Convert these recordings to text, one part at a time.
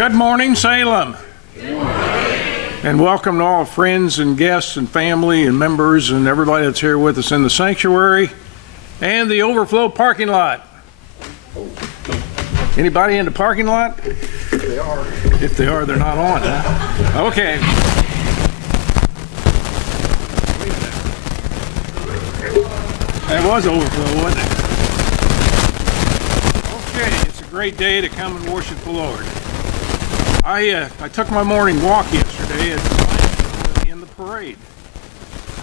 Good morning, Salem. Good morning. And welcome to all friends and guests and family and members and everybody that's here with us in the sanctuary and the overflow parking lot. Anybody in the parking lot? If they are. If they are, they're not on, huh? Okay. That was overflow, wasn't it? Okay, it's a great day to come and worship the Lord. I took my morning walk yesterday at Zionsville in the parade.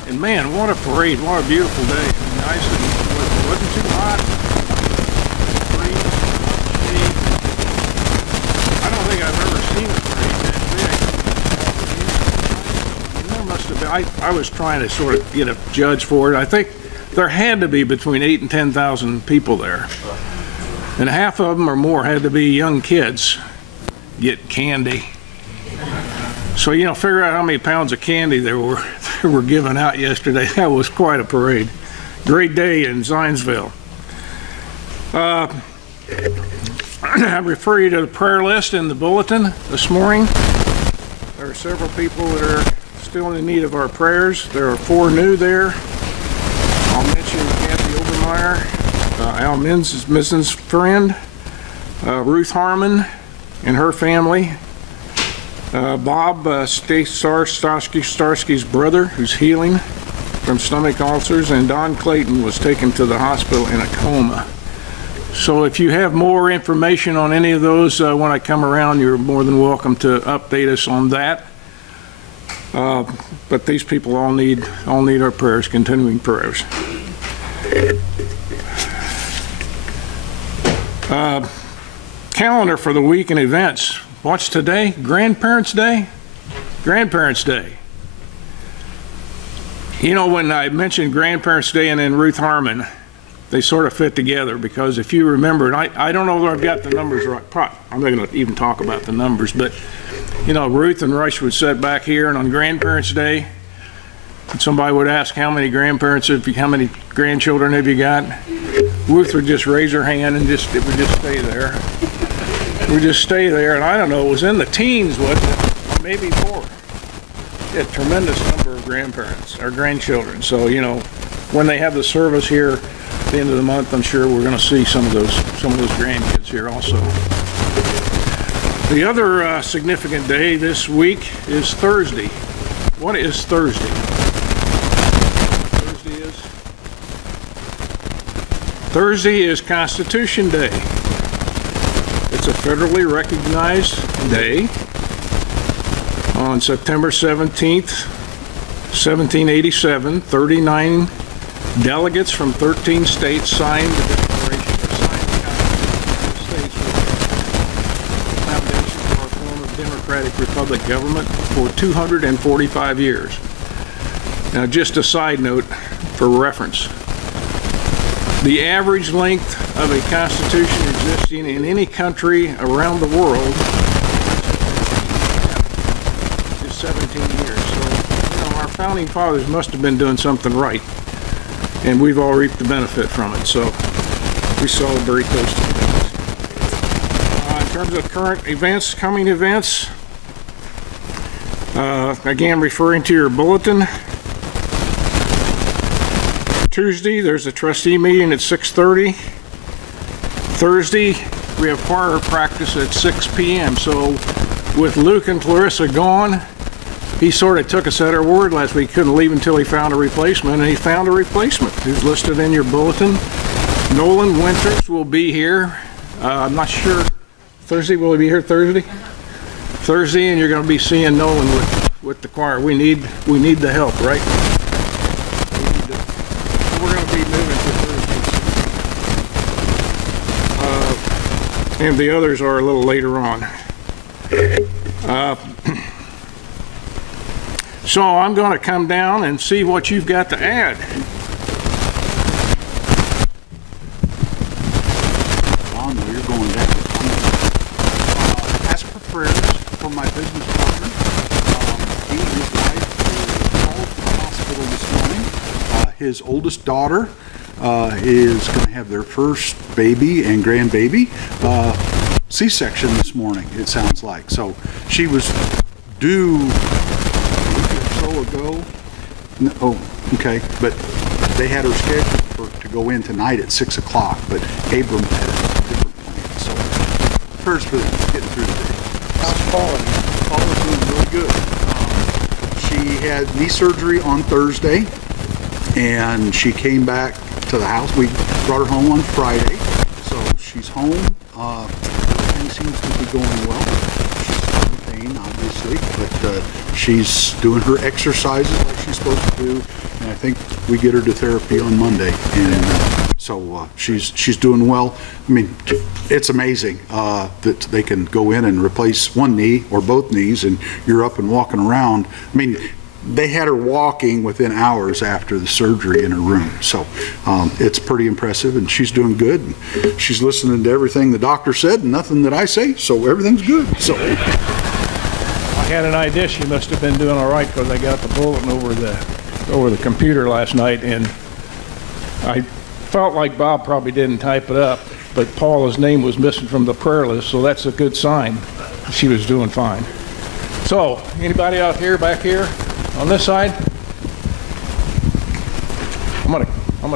And man, what a parade, what a beautiful day. Nice and it wasn't too hot. Breeze, shade. I don't think I've ever seen a parade that big. And there must have been, I was trying to sort of get a judge for it. I think there had to be between 8,000 and 10,000 people there. And half of them or more had to be young kids. Get candy. So, you know, figure out how many pounds of candy they were giving out yesterday. That was quite a parade. Great day in Zionsville. I refer you to the prayer list in the bulletin this morning. There are several people that are still in need of our prayers. There are 4 new there. I'll mention Kathy Obermeyer, Al Minson's friend, Ruth Harmon, and her family, Bob Starsky's brother, who's healing from stomach ulcers, and Don Clayton was taken to the hospital in a coma. So if you have more information on any of those when I come around, you're more than welcome to update us on that. But these people all need our prayers, continuing prayers. Calendar for the week and events. What's today? Grandparents' Day? Grandparents' Day. You know, when I mentioned Grandparents' Day and then Ruth Harmon, they sort of fit together because if you remember, and I don't know whether I've got the numbers right. I'm not going to even talk about the numbers, but you know, Ruth and Rush would sit back here, and on Grandparents' Day, and somebody would ask, how many grandchildren have you got? Ruth would just raise her hand and it would just stay there. We just stay there, and I don't know, it was in the teens, wasn't it? Maybe more. A tremendous number of grandparents, or grandchildren. So, you know, when they have the service here at the end of the month, I'm sure we're going to see some of those grandkids here also. The other significant day this week is Thursday. What is Thursday? Thursday is Constitution Day. It's a federally recognized day. On September 17th, 1787, 39 delegates from 13 states signed the Declaration of the Constitution of the foundation for a form of democratic republic government for 245 years. Now, just a side note for reference. The average length of a constitution existing in any country around the world is 17 years. So, you know, our founding fathers must have been doing something right, and we've all reaped the benefit from it. So we celebrate those 2 things. In terms of current events, coming events, again referring to your bulletin. Tuesday, there's a trustee meeting at 6:30. Thursday, we have choir practice at 6 p.m. So with Luke and Clarissa gone, he sort of took us at our word last week. He couldn't leave until he found a replacement, and he found a replacement who's listed in your bulletin. Nolan Winters will be here. I'm not sure. Thursday, will he be here Thursday? Thursday, and you're going to be seeing Nolan with the choir. We need the help, right? And the others are a little later on. So I'm going to come down and see what you've got to add. Oh, no, you're going down. Ask for prayers for my business partner. He and his wife were called to the hospital this morning. His oldest daughter is going to have their first baby and grandbaby. C-section this morning, it sounds like. So she was due a week or so ago. No, oh, okay, but they had her scheduled to go in tonight at 6 o'clock, but Abram had a different plan. So prayers for them getting through the day. How's Paula? Paula's doing really good. She had knee surgery on Thursday, and she came back to the house. We brought her home on Friday, so she's home. Everything seems to be going well. She's in pain, obviously, but she's doing her exercises like she's supposed to do, and I think we get her to therapy on Monday, and so she's doing well. I mean, it's amazing that they can go in and replace one knee or both knees, and you're up and walking around. I mean, they had her walking within hours after the surgery in her room. So it's pretty impressive, and she's doing good. And she's listening to everything the doctor said and nothing that I say, so everything's good. So I had an idea she must have been doing all right because I got the bulletin over the computer last night, and I felt like Bob probably didn't type it up, but Paula's name was missing from the prayer list, so that's a good sign. She was doing fine. So, anybody out here, back here, on this side? I'm gonna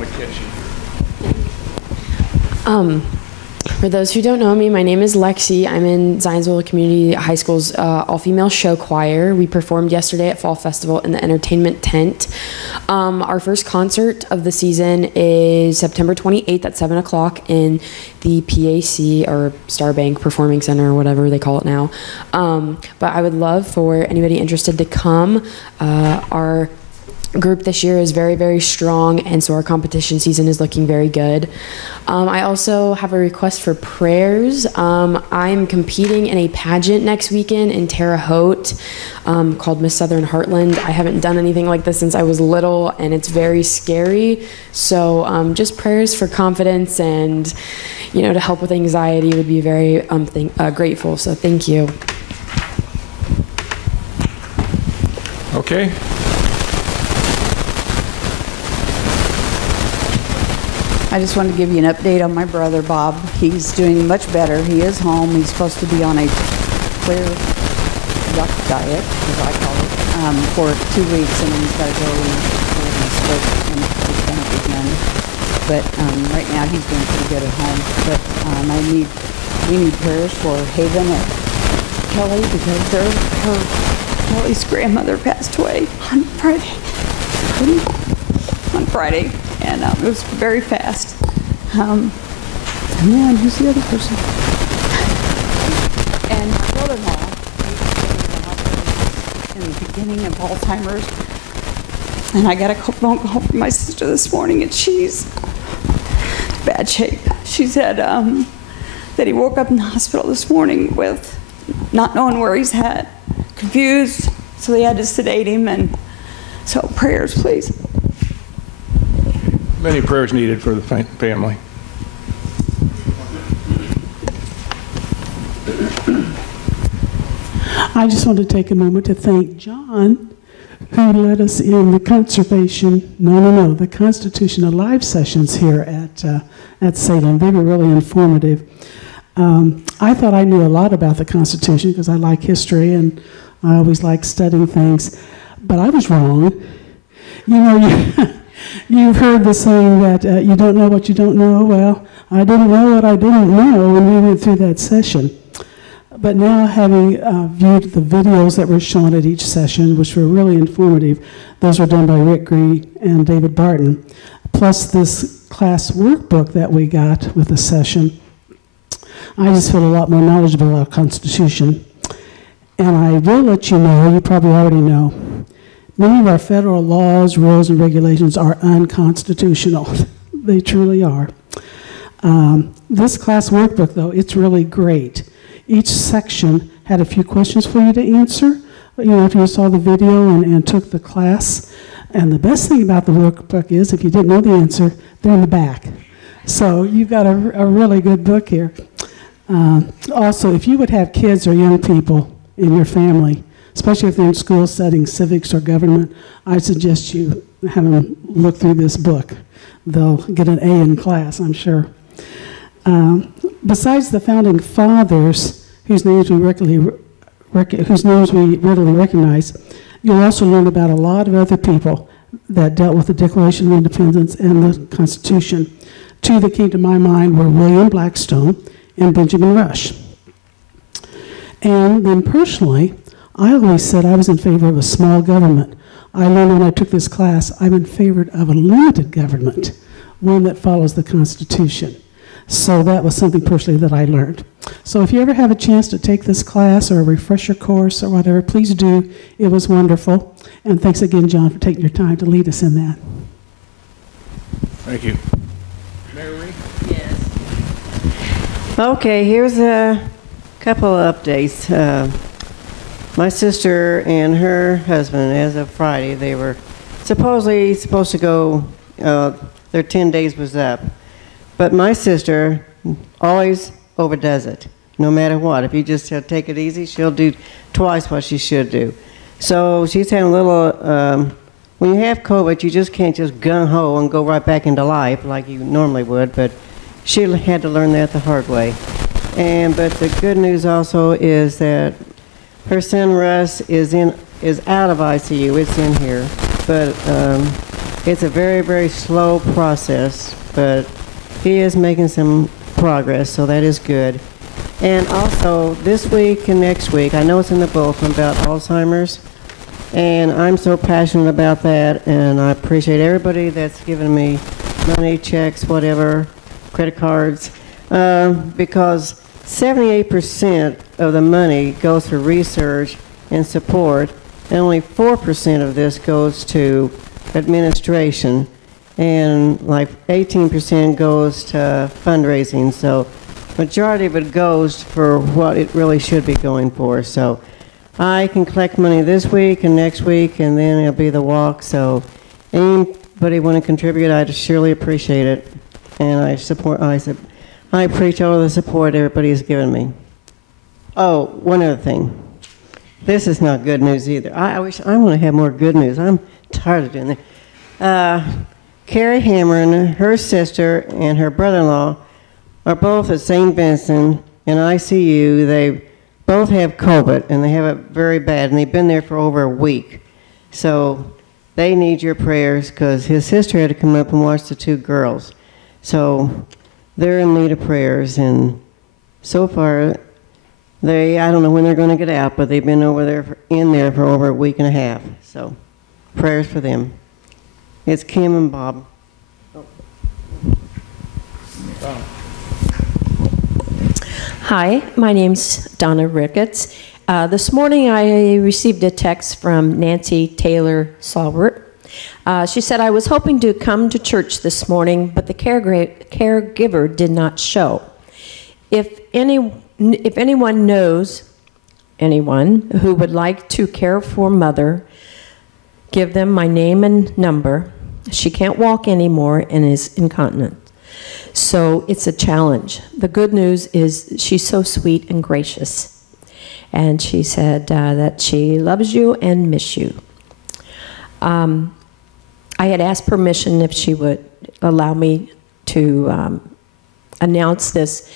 catch you. For those who don't know me, my name is Lexi. I'm in Zionsville Community High School's all-female show choir. We performed yesterday at Fall Festival in the entertainment tent. Our first concert of the season is September 28th at 7 o'clock in the PAC, or Starbank Performing Center, or whatever they call it now. But I would love for anybody interested to come. Our group this year is very, very strong, and so our competition season is looking very good. I also have a request for prayers. I'm competing in a pageant next weekend in Terre Haute called Miss Southern Heartland. I haven't done anything like this since I was little, and it's very scary. So just prayers for confidence and, you know, to help with anxiety would be very grateful. So thank you. Okay. I just wanted to give you an update on my brother, Bob. He's doing much better. He is home. He's supposed to be on a clear yuck diet, as I call it, for 2 weeks, and then he's got to go and split and take them up again. But right now he's doing pretty good at home. But we need prayers for Haven and Kelly, because Kelly's grandmother passed away on Friday. And it was very fast. And then, who's the other person? And my brother-in-law, in the beginning of Alzheimer's, and I got a phone call from my sister this morning, and she's in bad shape. She said that he woke up in the hospital this morning with not knowing where he's at, confused, so they had to sedate him, and so prayers, please. Many prayers needed for the family. I just want to take a moment to thank John, who led us in the the Constitution Alive sessions here at Salem. They were really informative. I thought I knew a lot about the Constitution because I like history and I always like studying things, but I was wrong. You know, you've heard the saying that you don't know what you don't know. Well, I didn't know what I didn't know when we went through that session. But now, having viewed the videos that were shown at each session, which were really informative, those were done by Rick Green and David Barton, plus this class workbook that we got with the session, I just feel a lot more knowledgeable about the Constitution. And I will let you know, you probably already know, many of our federal laws, rules, and regulations are unconstitutional. They truly are. This class workbook, though, it's really great. Each section had a few questions for you to answer, you know, after you saw the video and took the class. And the best thing about the workbook is, if you didn't know the answer, they're in the back. So you've got a really good book here. Also, if you would have kids or young people in your family, especially if they're in school studying civics or government, I suggest you have them look through this book. They'll get an A in class, I'm sure. Besides the founding fathers, whose names we readily recognize, you'll also learn about a lot of other people that dealt with the Declaration of Independence and the Constitution. Two that came to my mind were William Blackstone and Benjamin Rush. And then personally, I always said I was in favor of a small government. I learned when I took this class, I'm in favor of a limited government, one that follows the Constitution. So that was something personally that I learned. So if you ever have a chance to take this class or a refresher course or whatever, please do. It was wonderful. And thanks again, John, for taking your time to lead us in that. Thank you. Mary? Yes. Okay, here's a couple of updates. My sister and her husband, as of Friday, they were supposedly supposed to go, their 10 days was up. But my sister always overdoes it, no matter what. If you just take it easy, she'll do twice what she should do. So she's having a little, when you have COVID, you just can't just gung-ho and go right back into life like you normally would, but she had to learn that the hard way. But the good news also is that her son Russ is out of ICU. It's in here, but it's a very, very slow process, but he is making some progress, so that is good. And also, this week and next week, I know it's in the bulletin about Alzheimer's, and I'm so passionate about that, and I appreciate everybody that's given me money, checks, whatever, credit cards, because 78% of the money goes for research and support, and only 4% of this goes to administration, and like 18% goes to fundraising. So majority of it goes for what it really should be going for. So I can collect money this week and next week, and then it'll be the walk. So anybody want to contribute, I'd surely appreciate it. And I appreciate all the support everybody's given me. Oh, one other thing. This is not good news either. I want to have more good news. I'm tired of doing that. Carrie Hammerin, her sister, and her brother-in-law are both at St. Vincent in ICU. They both have COVID, and they have it very bad, and they've been there for over a week. So they need your prayers, because his sister had to come up and watch the two girls. So they're in need of prayers, and so far, I don't know when they're going to get out, but they've been in there for over a week and a half. So prayers for them. It's Kim and Bob. Hi, my name's Donna Ricketts. This morning I received a text from Nancy Taylor Salbert. She said, I was hoping to come to church this morning, but the caregiver did not show. If anyone knows anyone who would like to care for Mother, give them my name and number. She can't walk anymore and is incontinent. So it's a challenge. The good news is she's so sweet and gracious. And she said that she loves you and miss you. I had asked permission if she would allow me to announce this,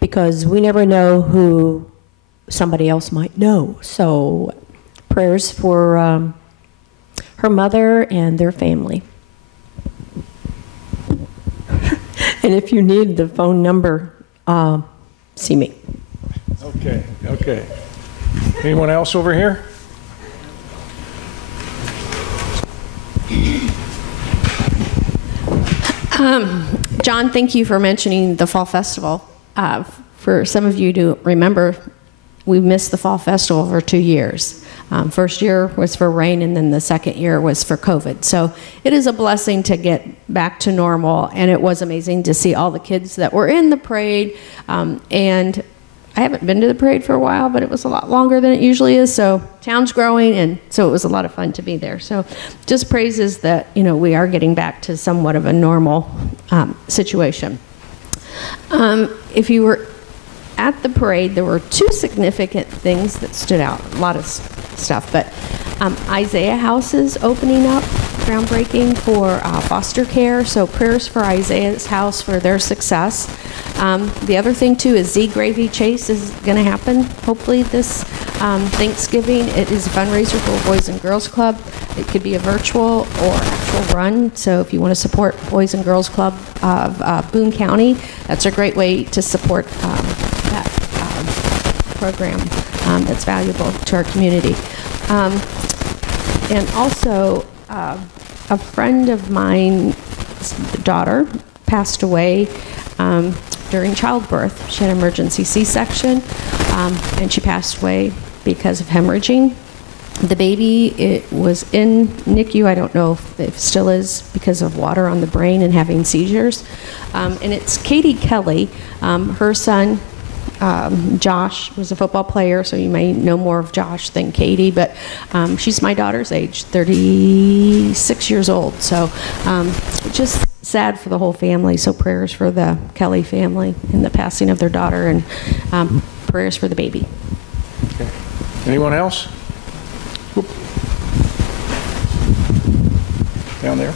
because we never know who somebody else might know. So prayers for her mother and their family. And if you need the phone number, see me. Okay, okay. Anyone else over here? John, thank you for mentioning the Fall Festival. For some of you to remember, we missed the Fall Festival for 2 years. First year was for rain, and then the second year was for COVID. So it is a blessing to get back to normal, and it was amazing to see all the kids that were in the parade. And I haven't been to the parade for a while, but it was a lot longer than it usually is. So town's growing, and so it was a lot of fun to be there. So just praises that, you know, we are getting back to somewhat of a normal situation. If you were at the parade, there were two significant things that stood out. A lot of stuff, but Isaiah houses opening up, groundbreaking for foster care. So prayers for Isaiah's house for their success. The other thing too is Z Gravy Chase is going to happen hopefully this Thanksgiving. It is a fundraiser for Boys and Girls Club. It could be a virtual or actual run. So if you want to support Boys and Girls Club of Boone County, that's a great way to support that program that's valuable to our community. And also, a friend of mine's daughter passed away during childbirth. She had an emergency C-section, and she passed away because of hemorrhaging. The baby, it was in NICU. I don't know if it still is because of water on the brain and having seizures. And it's Katie Kelly. Her son, Josh, was a football player, so you may know more of Josh than Katie, but she's my daughter's age, 36 years old. So just sad for the whole family. So prayers for the Kelly family in the passing of their daughter, and prayers for the baby. Okay. Anyone else? Whoop. Down there.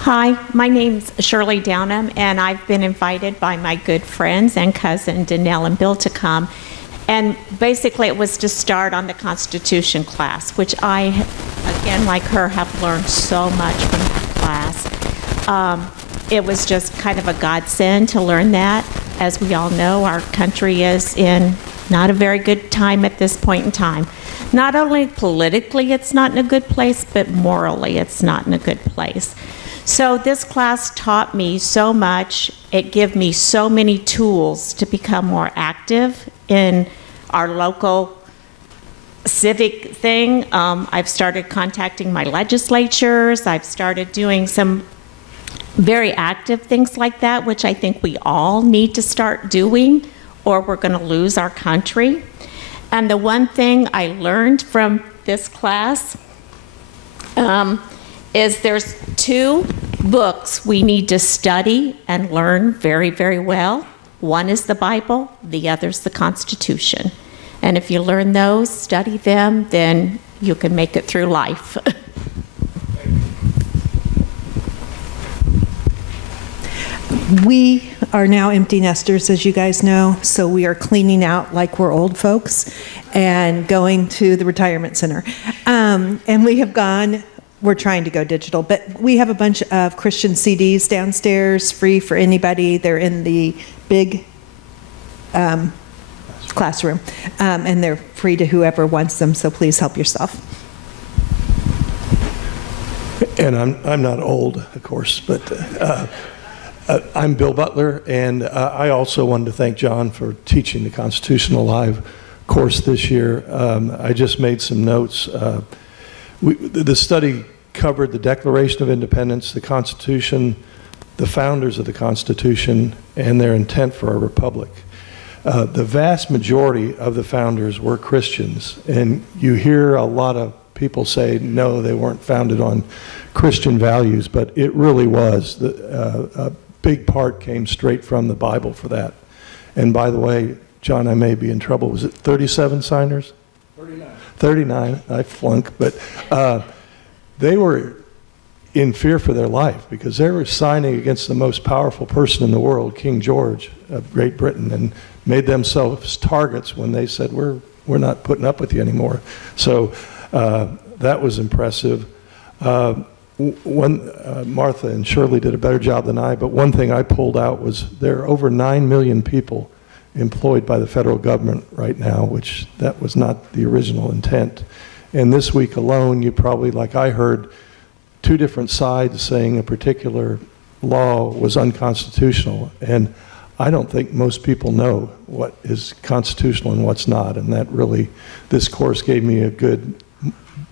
Hi, my name's Shirley Downham, and I've been invited by my good friends and cousin Danelle and Bill to come. And basically it was to start on the Constitution class, which I, again, like her, have learned so much from that class. It was just kind of a godsend to learn that. As we all know, our country is in not a very good time at this point in time. Not only politically it's not in a good place, but morally it's not in a good place. So this class taught me so much. It gave me so many tools to become more active in our local civic thing. I've started contacting my legislatures. I've started doing some very active things like that, which I think we all need to start doing, or we're going to lose our country. And the one thing I learned from this class is there's two books we need to study and learn very, very well. One is the Bible, the other's the Constitution. And if you learn those, study them, then you can make it through life. We are now empty nesters, as you guys know, so we are cleaning out like we're old folks and going to the retirement center. And we have gone, we're trying to go digital, but we have a bunch of Christian CDs downstairs, free for anybody. They're in the big classroom, and they're free to whoever wants them, so please help yourself. And I'm not old, of course, but I'm Bill Butler, and I also wanted to thank John for teaching the Constitutional Live course this year. I just made some notes. The study covered the Declaration of Independence, the Constitution, the founders of the Constitution, and their intent for our republic. The vast majority of the founders were Christians, and you hear a lot of people say, no, they weren't founded on Christian values, but it really was. A big part came straight from the Bible for that. And by the way, John, I may be in trouble. Was it 37 signers? 39. 39, I flunk, but they were in fear for their life because they were signing against the most powerful person in the world, King George of Great Britain, and made themselves targets when they said, we're not putting up with you anymore. So that was impressive. Martha and Shirley did a better job than I, but one thing I pulled out was there are over 9 million people employed by the federal government right now, which that was not the original intent. And this week alone, you probably, like I heard, 2 different sides saying a particular law was unconstitutional. And I don't think most people know what is constitutional and what's not. And that really, this course gave me a good,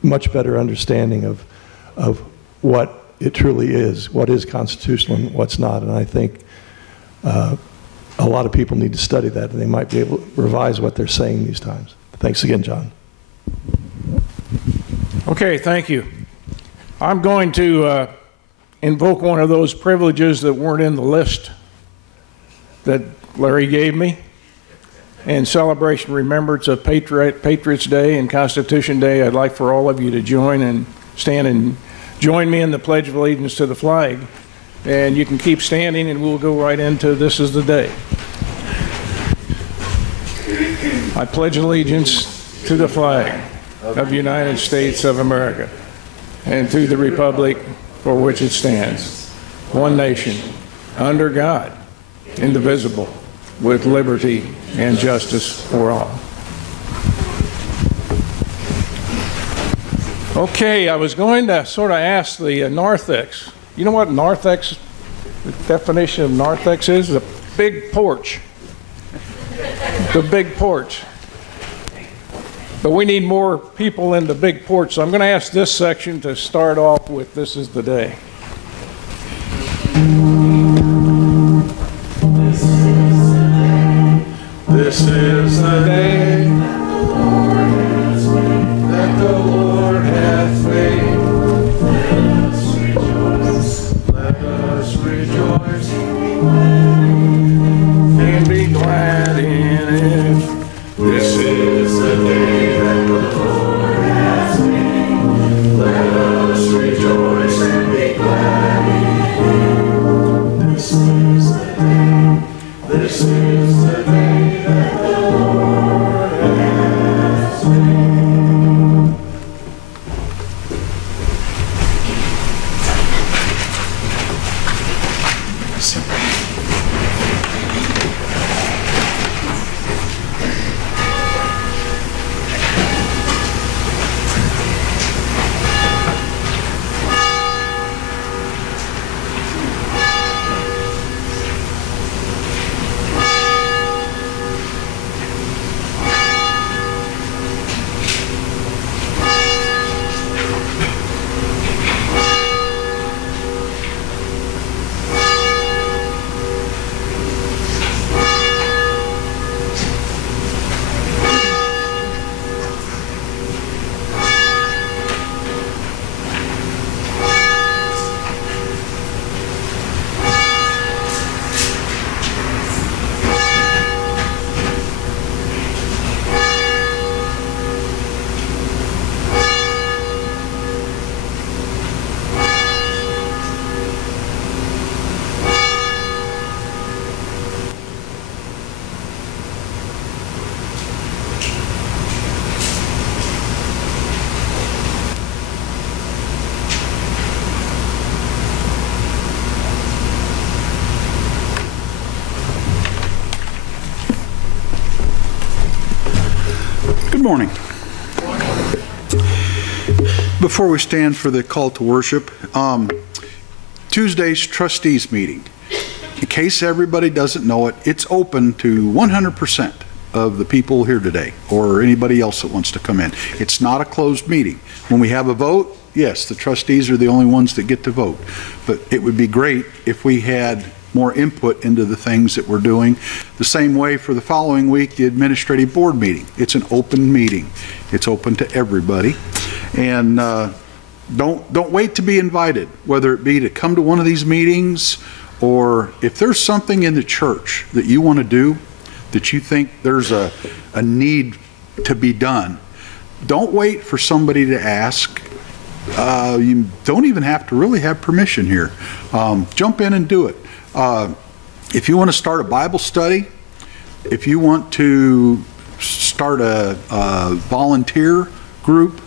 much better understanding of what it truly is, what is constitutional and what's not. And I think a lot of people need to study that, and they might be able to revise what they're saying these times. Thanks again, John. Okay, thank you. I'm going to invoke one of those privileges that weren't in the list that Larry gave me. In celebration remembrance of Patriots Day and Constitution Day, I'd like for all of you to join and stand in join me in the Pledge of Allegiance to the flag. And you can keep standing, and we'll go right into This Is the Day. I pledge allegiance to the flag of the United States of America and to the republic for which it stands, one nation, under God, indivisible, with liberty and justice for all. Okay, I was going to sort of ask the narthex. You know what narthex, the definition of narthex is? The big porch. The big porch. But we need more people in the big porch, so I'm going to ask this section to start off with This Is the Day. This is the day that the Lord hath made. Let us rejoice and be glad in it. This is the day that the Lord hath made. Let us rejoice and be glad in it. This is the day. This is the day that the Lord hath made. Good morning. Before we stand for the call to worship, Tuesday's trustees meeting. In case everybody doesn't know it, it's open to 100% of the people here today or anybody else that wants to come in. It's not a closed meeting. When we have a vote, yes, the trustees are the only ones that get to vote. But it would be great if we had more input into the things that we're doing. The same way for the following week, the administrative board meeting. It's an open meeting. It's open to everybody. And don't wait to be invited, whether it be to come to one of these meetings or if there's something in the church that you want to do, that you think there's a need to be done. Don't wait for somebody to ask. You don't even have to really have permission here. Jump in and do it. If you want to start a Bible study, if you want to start a volunteer group,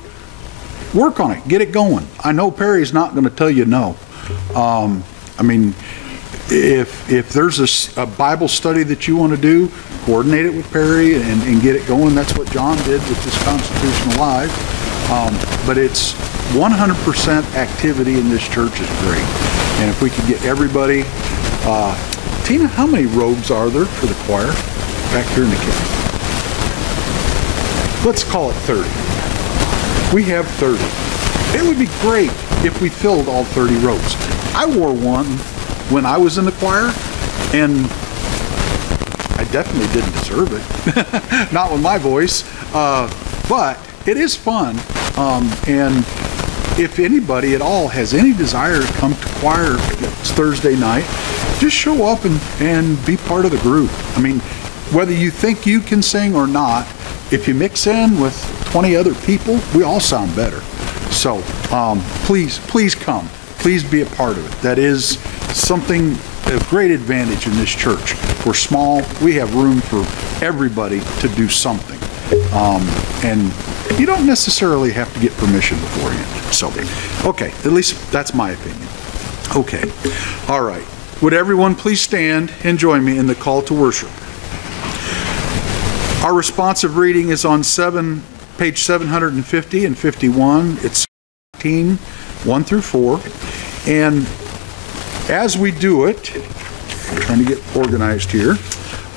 work on it, get it going. I know Perry's not going to tell you no. I mean, if there's a Bible study that you want to do, coordinate it with Perry and get it going. That's what John did with this Constitutional Live. But it's 100% activity in this church is great. And if we could get everybody, Tina, how many robes are there for the choir back here in the kitchen? Let's call it 30. We have 30. It would be great if we filled all 30 robes. I wore one when I was in the choir, and I definitely didn't deserve it. Not with my voice, but it is fun. And if anybody at all has any desire to come to choir it's Thursday night, just show up and be part of the group. I mean, whether you think you can sing or not, if you mix in with 20 other people, we all sound better. So please come. Please be a part of it. That is something of great advantage in this church. We're small. We have room for everybody to do something. And you don't necessarily have to get permission beforehand. So, okay, at least that's my opinion. Okay, all right. Would everyone please stand and join me in the call to worship? Our responsive reading is on page 750 and 51. It's 1 through 4. And as we do it, I'm trying to get organized here,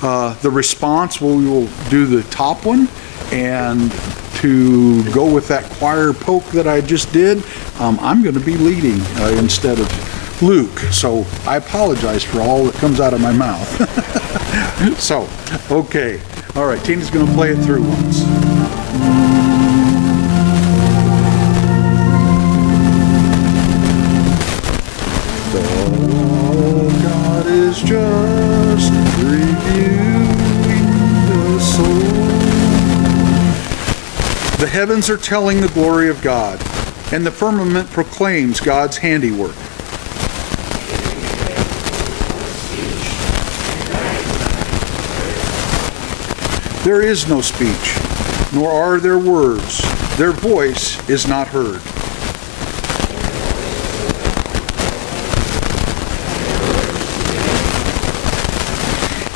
the response, we will do the top one, and to go with that choir poke that I just did, I'm going to be leading instead of Luke, so I apologize for all that comes out of my mouth. So, okay. All right, Tina's going to play it through once. The law of God is just, reviewing the soul. The heavens are telling the glory of God, and the firmament proclaims God's handiwork. There is no speech, nor are there words. Their voice is not heard.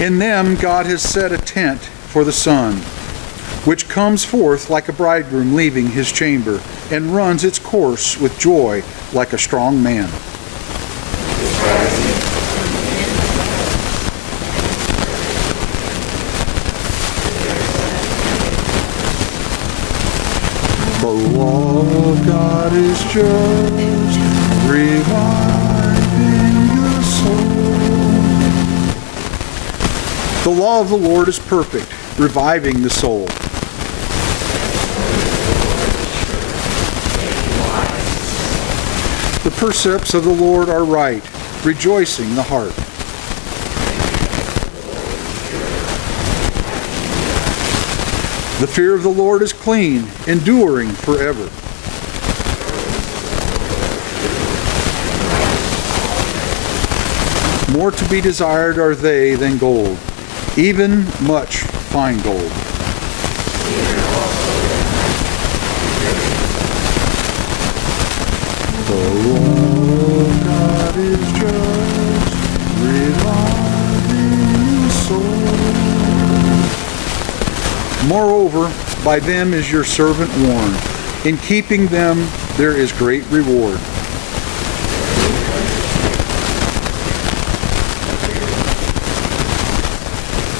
In them God has set a tent for the sun, which comes forth like a bridegroom leaving his chamber, and runs its course with joy like a strong man. The law of God is just, reviving the soul. The law of the Lord is perfect, reviving the soul. The precepts of the Lord are right, rejoicing the heart. The fear of the Lord is clean, enduring forever. More to be desired are they than gold, even much fine gold. The law of God is just, reviving the soul. Moreover, by them is your servant warned. In keeping them there is great reward.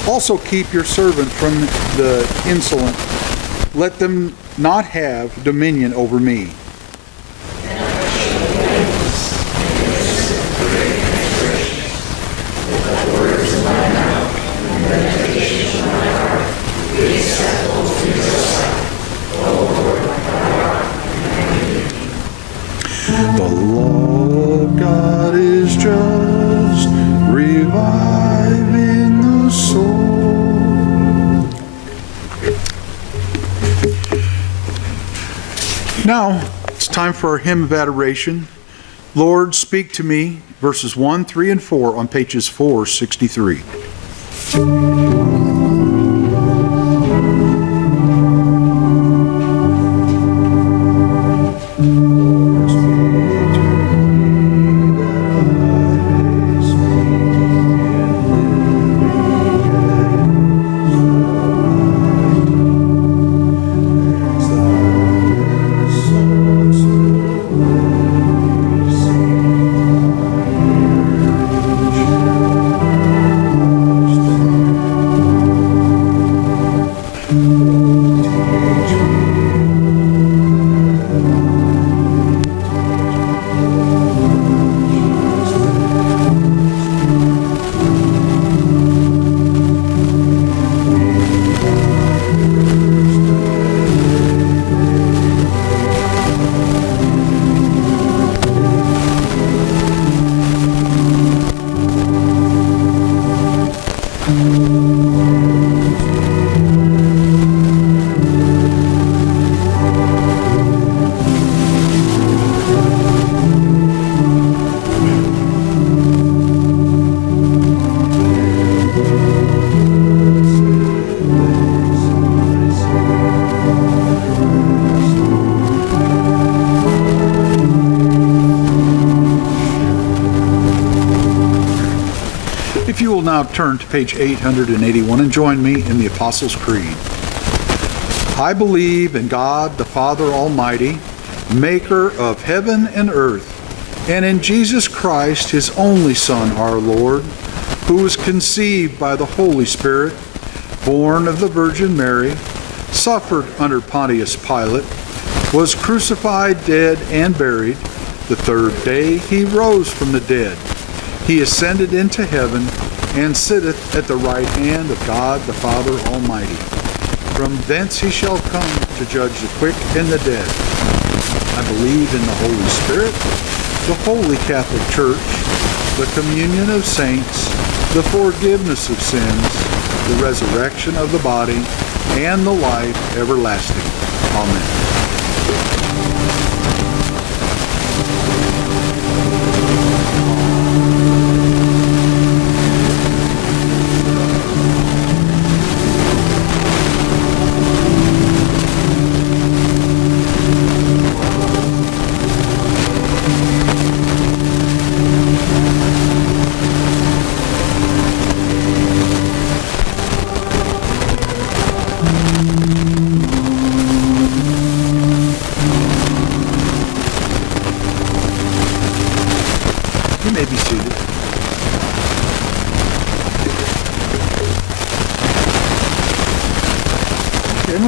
Also keep your servant from the insolent. Let them not have dominion over me. The law of God is just, reviving the soul. Now, it's time for our hymn of adoration. Lord, Speak to Me, verses 1, 3, and 4 on pages 463. you will now turn to page 881 and join me in the Apostles' Creed. I believe in God, the Father Almighty, maker of heaven and earth, and in Jesus Christ, his only Son, our Lord, who was conceived by the Holy Spirit, born of the Virgin Mary, suffered under Pontius Pilate, was crucified, dead, and buried. The third day he rose from the dead. He ascended into heaven and sitteth at the right hand of God the Father Almighty. From thence he shall come to judge the quick and the dead. I believe in the Holy Spirit, the Holy Catholic Church, the communion of saints, the forgiveness of sins, the resurrection of the body, and the life everlasting. Amen.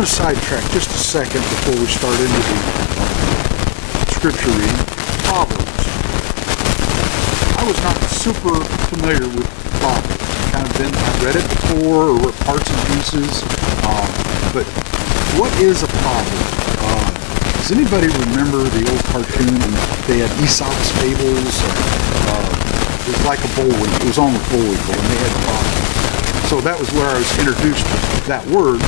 Sidetrack just a second before we start into the scripture reading. Proverbs. I was not super familiar with Proverbs. I've read it before or parts and pieces, but what is a proverb? Does anybody remember the old cartoon? They had Aesop's fables. It was like a Bullwinkle. It was on with Bullwinkle, and they had proverbs. So that was where I was introduced to that word.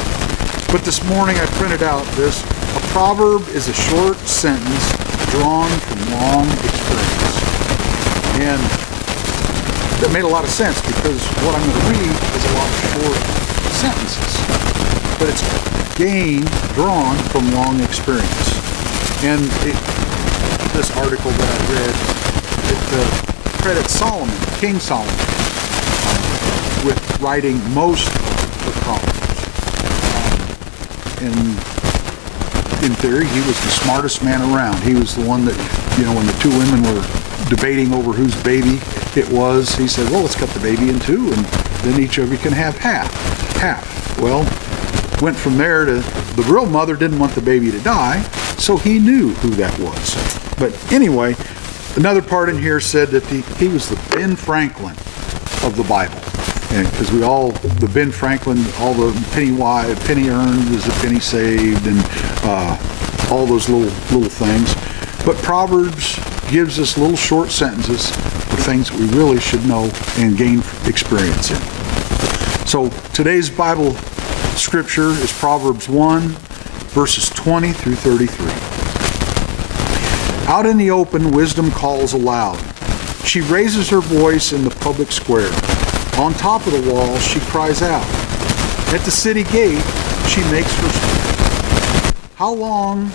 But this morning I printed out this. A proverb is a short sentence drawn from long experience. And that made a lot of sense because what I'm going to read is a lot of short sentences. But it's drawn from long experience. And this article that I read, it credits Solomon, King Solomon, with writing most of the Proverbs. In theory, he was the smartest man around. He was the one that, when the two women were debating over whose baby it was, he said, well, let's cut the baby in two, and then each of you can have half. Well, went from there to the real mother didn't want the baby to die, so he knew who that was. But anyway, another part in here said that he was the Ben Franklin of the Bible. Because the Ben Franklin, all the penny earned is a penny saved, and all those little things. But Proverbs gives us little short sentences of things that we really should know and gain experience in. So today's Bible scripture is Proverbs 1, verses 20 through 33. Out in the open, wisdom calls aloud. She raises her voice in the public square. On top of the wall, she cries out. At the city gate, she makes her speech. How long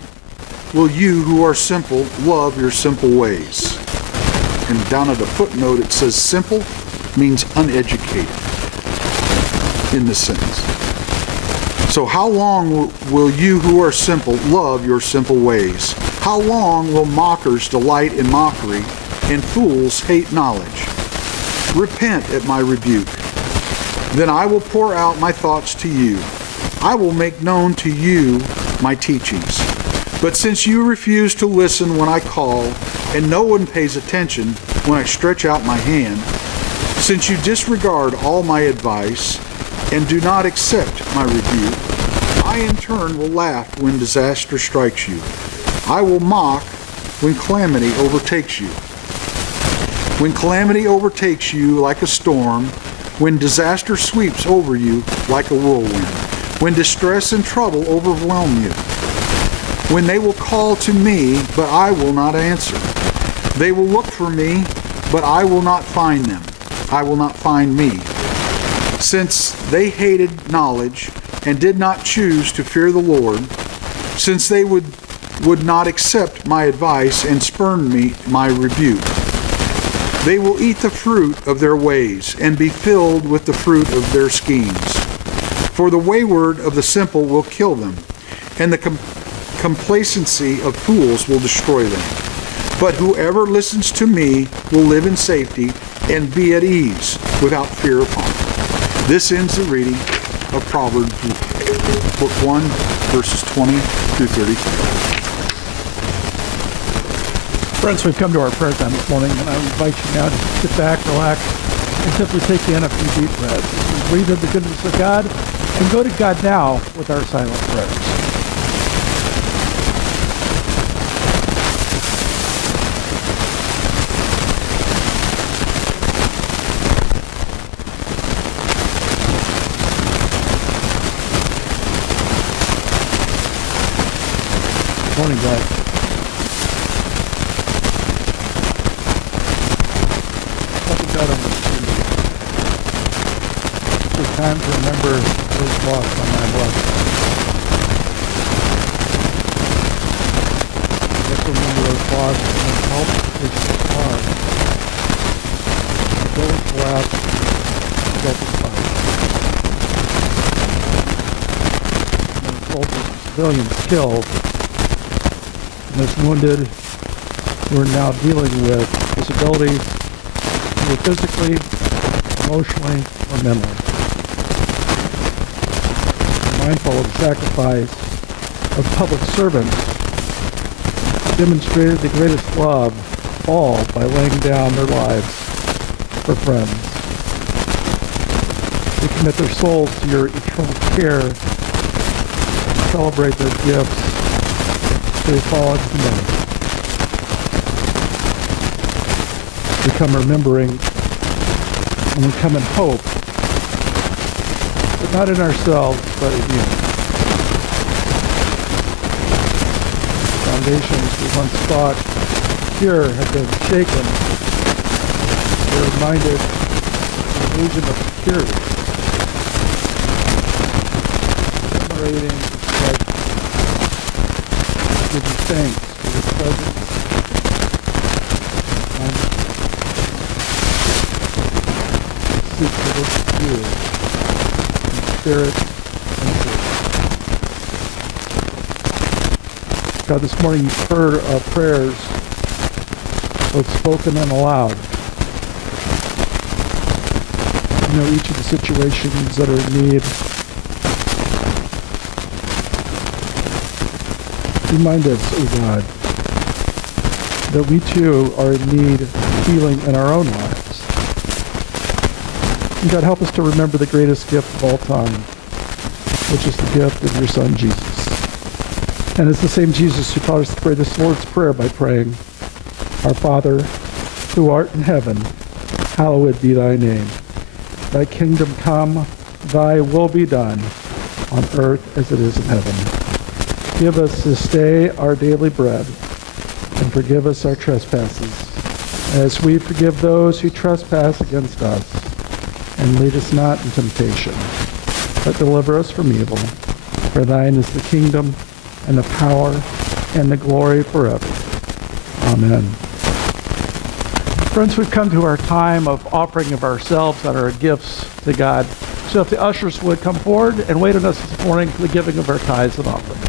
will you who are simple love your simple ways? And down at a footnote, it says simple means uneducated in this sentence. So how long will you who are simple love your simple ways? How long will mockers delight in mockery and fools hate knowledge? Repent at my rebuke. Then I will pour out my thoughts to you. I will make known to you my teachings. But since you refuse to listen when I call, and no one pays attention when I stretch out my hand, since you disregard all my advice and do not accept my rebuke, I in turn will laugh when disaster strikes you. I will mock when calamity overtakes you. When calamity overtakes you like a storm, when disaster sweeps over you like a whirlwind, when distress and trouble overwhelm you, when they will call to me, but I will not answer. They will look for me, but I will not find them. I will not find me. Since they hated knowledge and did not choose to fear the Lord, since they would not accept my advice and spurn my rebuke, They will eat the fruit of their ways and be filled with the fruit of their schemes. For the wayward of the simple will kill them, and the complacency of fools will destroy them. But whoever listens to me will live in safety and be at ease without fear of harm. This ends the reading of Proverbs, book 1, verses 20 through 33. Friends, we've come to our prayer time this morning, and I invite you now to sit back, relax, and simply take in a few deep breaths. We breathe in the goodness of God and go to God now with our silent prayers. Good morning, God. It's time to remember those lost on my blood. Let's remember those lost and help is hard. Don't collapse, get the fight. And soldiers, civilians killed, and those wounded who are now dealing with disabilities, either physically, emotionally, or mentally. Mindful of the sacrifice of public servants demonstrated the greatest love of all by laying down their lives for friends. They commit their souls to your eternal care and celebrate their gifts to the fallen humanity. We come remembering and we come in hope, but not in ourselves, but in you. Foundations we once thought secure have been shaken. We're reminded of the illusion of security. Commemorating that give you thanks for your presence. Seek to worship you in spirit and truth. God, this morning you've heard our prayers, both spoken and aloud. You know each of the situations that are in need. Remind us, O God, that we too are in need of healing in our own lives. And God, help us to remember the greatest gift of all time, which is the gift of your Son, Jesus. And it's the same Jesus who taught us to pray this Lord's Prayer by praying, Our Father, who art in heaven, hallowed be thy name. Thy kingdom come, thy will be done, on earth as it is in heaven. Give us this day our daily bread, and forgive us our trespasses, as we forgive those who trespass against us. And lead us not in temptation, but deliver us from evil. For thine is the kingdom, and the power, and the glory forever. Amen. Friends, we've come to our time of offering of ourselves and our gifts to God. So if the ushers would come forward and wait on us this morning for the giving of our tithes and offerings.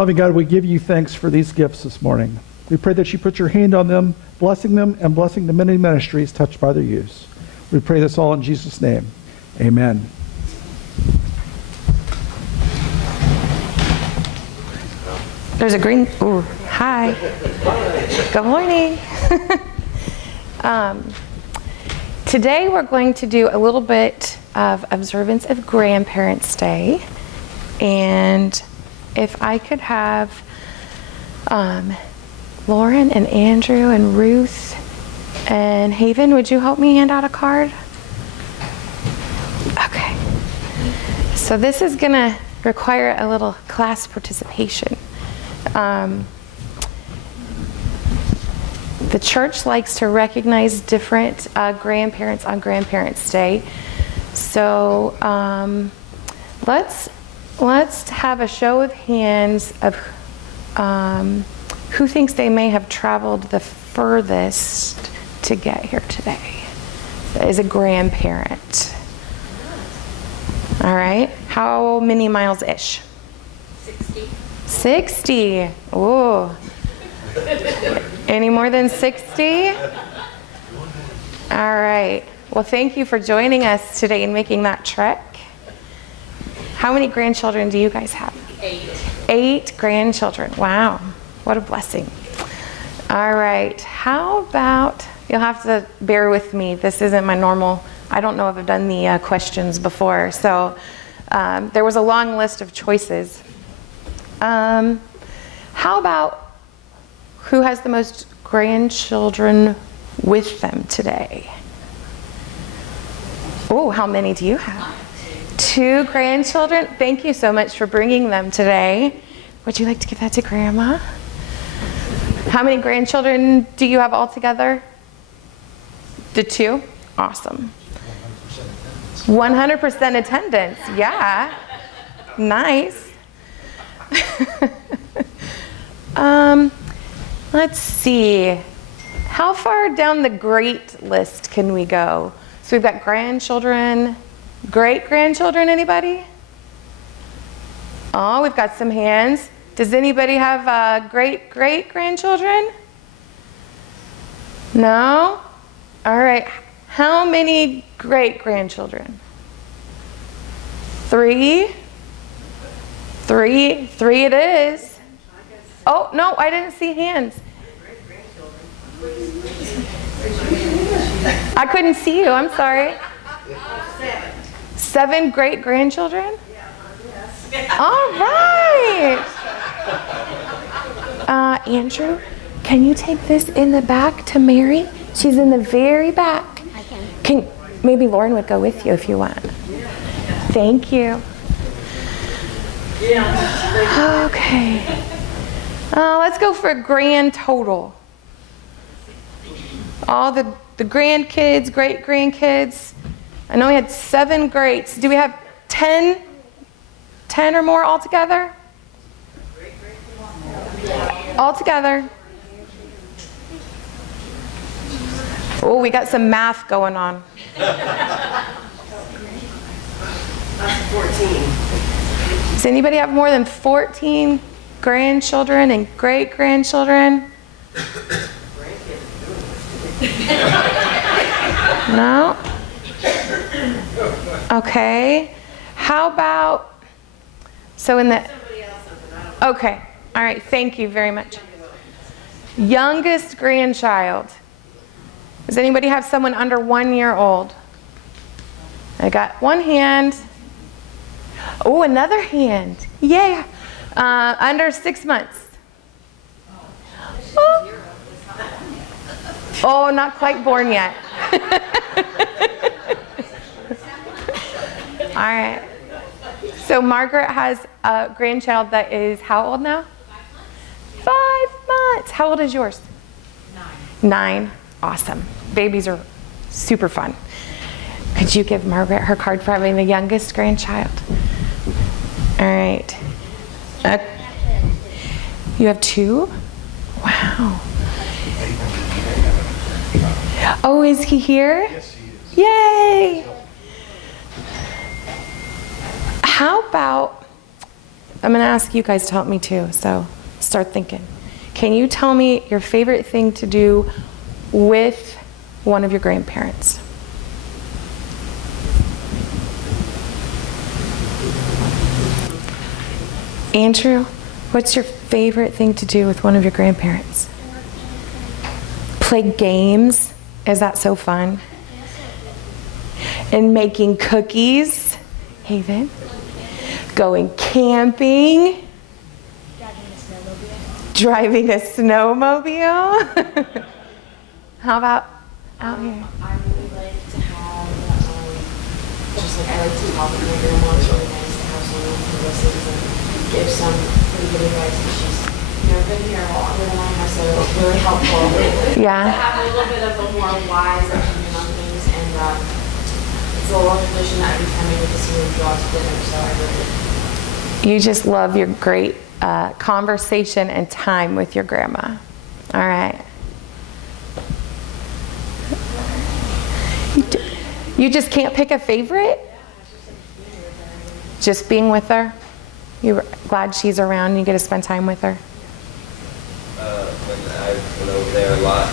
Loving God, we give you thanks for these gifts this morning. We pray that you put your hand on them and blessing the many ministries touched by their use. We pray this all in Jesus' name. Amen. There's a green, ooh, hi. Good morning. Today we're going to do a little bit of observance of Grandparents' Day. And if I could have Lauren and Andrew and Ruth and Haven, would you help me hand out a card? Okay. So this is going to require a little class participation. The church likes to recognize different grandparents on Grandparents' Day. So let's have a show of hands of who thinks they may have traveled the furthest to get here today. That is a grandparent. All right. How many miles-ish? 60. 60. Ooh. Any more than 60? All right. Well, thank you for joining us today and making that trek. How many grandchildren do you guys have? 8. 8 grandchildren. Wow. What a blessing. All right. How about, you'll have to bear with me. This isn't my normal, I don't know if I've done the questions before. So there was a long list of choices. How about who has the most grandchildren with them today? Oh, how many do you have? 2 grandchildren. Thank you so much for bringing them today. Would you like to give that to Grandma? How many grandchildren do you have altogether? The 2? Awesome. 100% attendance. Yeah. Nice. Let's see. How far down the great list can we go? So we've got grandchildren, great-grandchildren, anybody? Oh, we've got some hands. Does anybody have great-great-grandchildren? No? All right. How many great-grandchildren? 3? 3 it is. Oh, no, I didn't see hands. I couldn't see you, I'm sorry. 7 great-grandchildren? All right. Andrew, can you take this in the back to Mary? She's in the very back. I can. Maybe Lauren would go with you if you want. Thank you. Okay. Let's go for a grand total. All the grandkids, great-grandkids. I know we had 7 greats. Do we have 10 or more altogether? Altogether. Oh, we got some math going on. 14. Does anybody have more than 14 grandchildren and great-grandchildren? No? Okay. How about, so in the, okay. All right, thank you very much. Youngest grandchild. Does anybody have someone under 1 year old? I got one hand. Oh, another hand. Yeah. Under 6 months. Oh, not quite born yet. All right. So Margaret has a grandchild that is how old now? 5 months. How old is yours? 9. Awesome. Babies are super fun. Could you give Margaret her card for having the youngest grandchild? All right. You have 2? Wow. Oh, is he here? Yes, he is. Yay! How about I'm going to ask you guys to help me too, so start thinking. Can you tell me your favorite thing to do with one of your grandparents? Andrew, what's your favorite thing to do with one of your grandparents? Play games. Is that so fun? And making cookies. Haven. Going camping. Driving a snowmobile. How about out here? I really like to have, just like I like to talk with my grandma. It's really nice to have someone who listens and gives some pretty good advice. She's been here longer than I have, so it's really helpful. Yeah. To have a little bit of a more wise opinion on things, and it's a little tradition that every time I get to see her go out to dinner, so I really. You just love your great conversation and time with your grandma. All right. You just can't pick a favorite? Just being with her? You're glad she's around and you get to spend time with her? When I went over there a lot,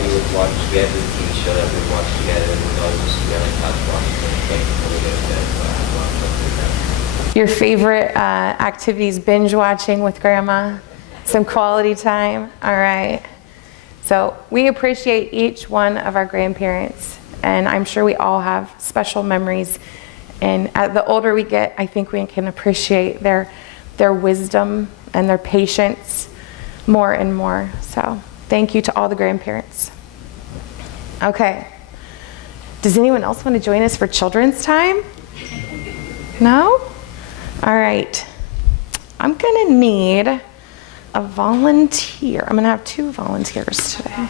we would watch, we had the TV show that we would watch together, and we would always just together and couch watching and before we go to bed, so I have a lot of fun doing that. Your favorite activities, binge watching with grandma? Some quality time? All right. So we appreciate each one of our grandparents, and I'm sure we all have special memories. And the older we get, I think we can appreciate their wisdom and their patience more and more. So thank you to all the grandparents. Okay. Does anyone else want to join us for children's time? No? All right. I'm going to need a volunteer. I'm going to have 2 volunteers today.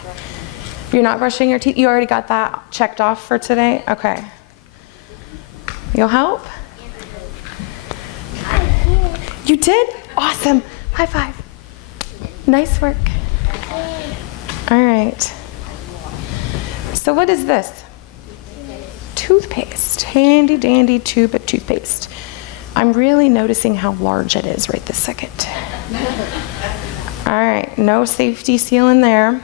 You're not brushing your teeth? You already got that checked off for today? Okay. You'll help? You did? Awesome. High five. Nice work. All right. So what is this? Toothpaste. Handy dandy tube of toothpaste. I'm really noticing how large it is right this second. All right. No safety seal in there.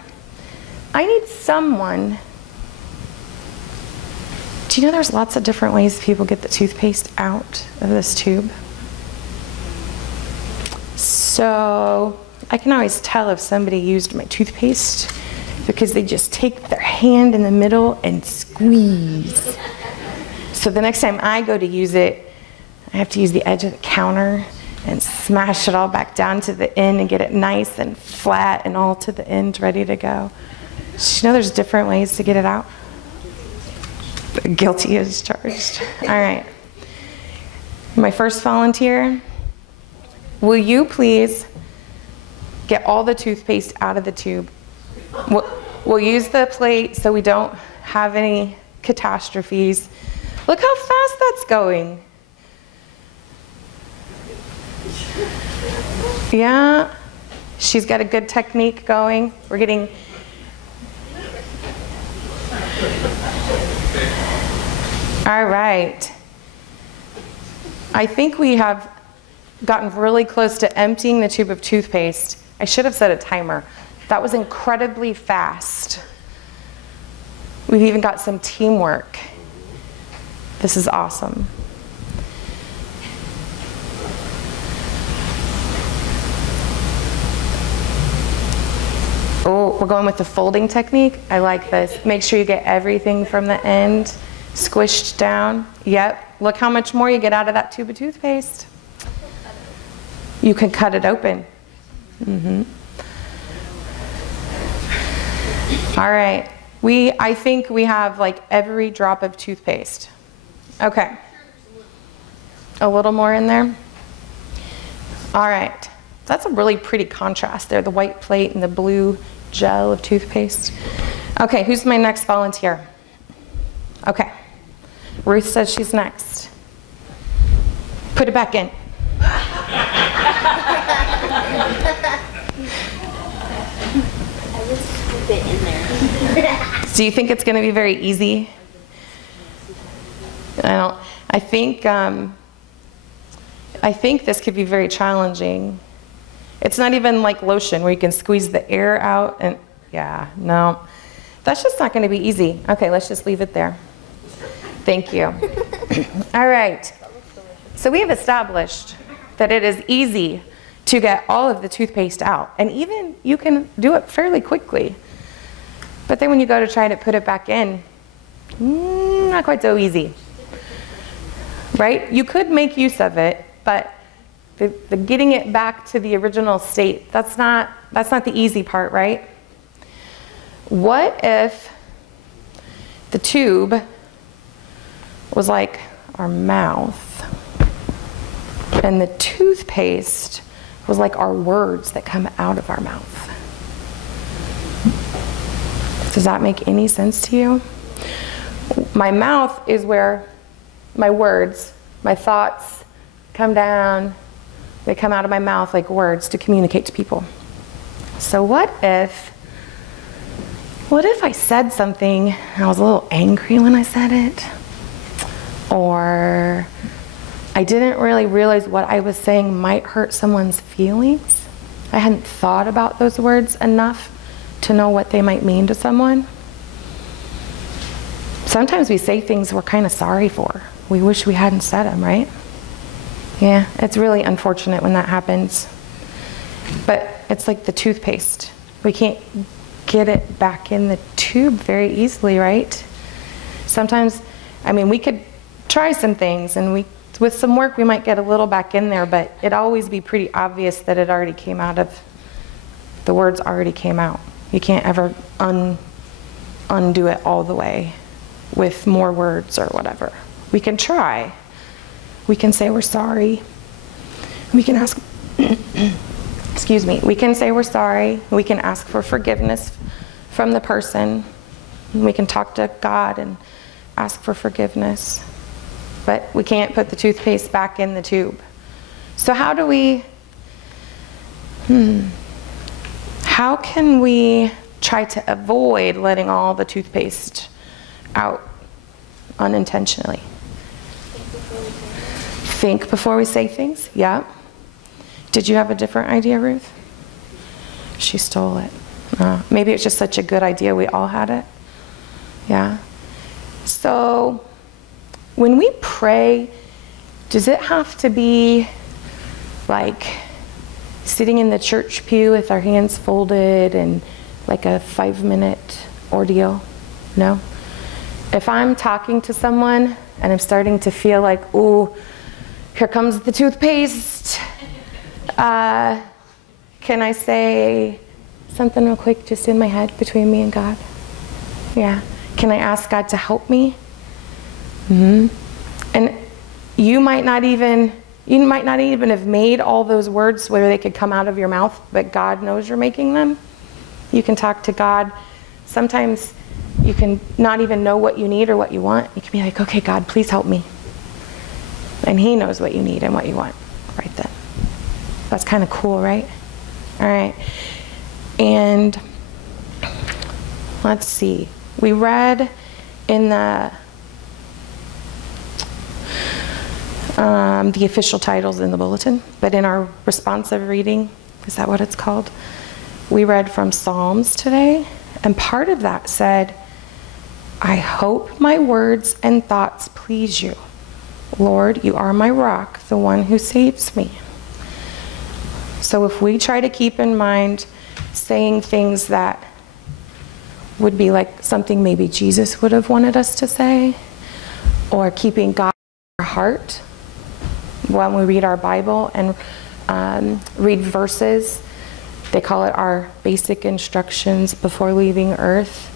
I need someone. Do you know there's lots of different ways people get the toothpaste out of this tube? So I can always tell if somebody used my toothpaste because they just take their hand in the middle and squeeze. So the next time I go to use it, I have to use the edge of the counter and smash it all back down to the end and get it nice and flat and all to the end, ready to go. So you know there's different ways to get it out? Guilty as charged. All right. My first volunteer, will you please get all the toothpaste out of the tube? We'll use the plate so we don't have any catastrophes. Look how fast that's going. Yeah, she's got a good technique going. We're getting... All right. I think we have gotten really close to emptying the tube of toothpaste. I should have set a timer. That was incredibly fast. We've even got some teamwork. This is awesome. Oh, we're going with the folding technique. I like this. Make sure you get everything from the end squished down. Yep. Look how much more you get out of that tube of toothpaste. You can cut it open. Mm-hmm. All right. I think we have like every drop of toothpaste. Okay. A little more in there. All right. That's a really pretty contrast there, the white plate and the blue gel of toothpaste. Okay, who's my next volunteer? Okay. Ruth says she's next. Put it back in. I just put it in there. Do you think it's going to be very easy? I think I think this could be very challenging. It's not even like lotion where you can squeeze the air out and, yeah, no. That's just not going to be easy. Okay, let's just leave it there. Thank you. All right. So we have established that it is easy to get all of the toothpaste out. And even you can do it fairly quickly. But then when you go to try to put it back in, not quite so easy. Right? You could make use of it, but the getting it back to the original state, that's not the easy part, right? What if the tube was like our mouth and the toothpaste was like our words that come out of our mouth? Does that make any sense to you? My mouth is where my words, my thoughts come down. They come out of my mouth like words to communicate to people. So what if I said something and I was a little angry when I said it? Or I didn't really realize what I was saying might hurt someone's feelings. I hadn't thought about those words enough to know what they might mean to someone. Sometimes we say things we're kind of sorry for. We wish we hadn't said them, right? Yeah, it's really unfortunate when that happens. But it's like the toothpaste. We can't get it back in the tube very easily, right? Sometimes, I mean, we could try some things, and with some work we might get a little back in there, but it'd always be pretty obvious that it already came out of, the words already came out. You can't ever undo it all the way with more words or whatever. We can try. We can say we're sorry. We can ask, excuse me, we can say we're sorry. We can ask for forgiveness from the person. We can talk to God and ask for forgiveness. But we can't put the toothpaste back in the tube. So how do we, how can we try to avoid letting all the toothpaste out unintentionally? Think before we say things? Yeah. Did you have a different idea, Ruth? She stole it. Maybe it's just such a good idea we all had it. Yeah. So when we pray, does it have to be like sitting in the church pew with our hands folded and like a 5-minute ordeal? No. If I'm talking to someone and I'm starting to feel like, ooh, here comes the toothpaste, can I say something real quick just in my head between me and God? Yeah. Can I ask God to help me? And you might not even have made all those words where they could come out of your mouth, but God knows you're making them. You can talk to God. Sometimes you can not even know what you need or what you want. You can be like, okay, God, please help me. And He knows what you need and what you want right then. That's kind of cool, right? All right. And let's see. We read in the official titles in the bulletin, but in our responsive reading, is that what it's called? We read from Psalms today, and part of that said, I hope my words and thoughts please you. Lord, you are my rock, the one who saves me. So if we try to keep in mind saying things that would be like something maybe Jesus would have wanted us to say, or keeping God in our heart when we read our Bible and read verses, they call it our basic instructions before leaving earth.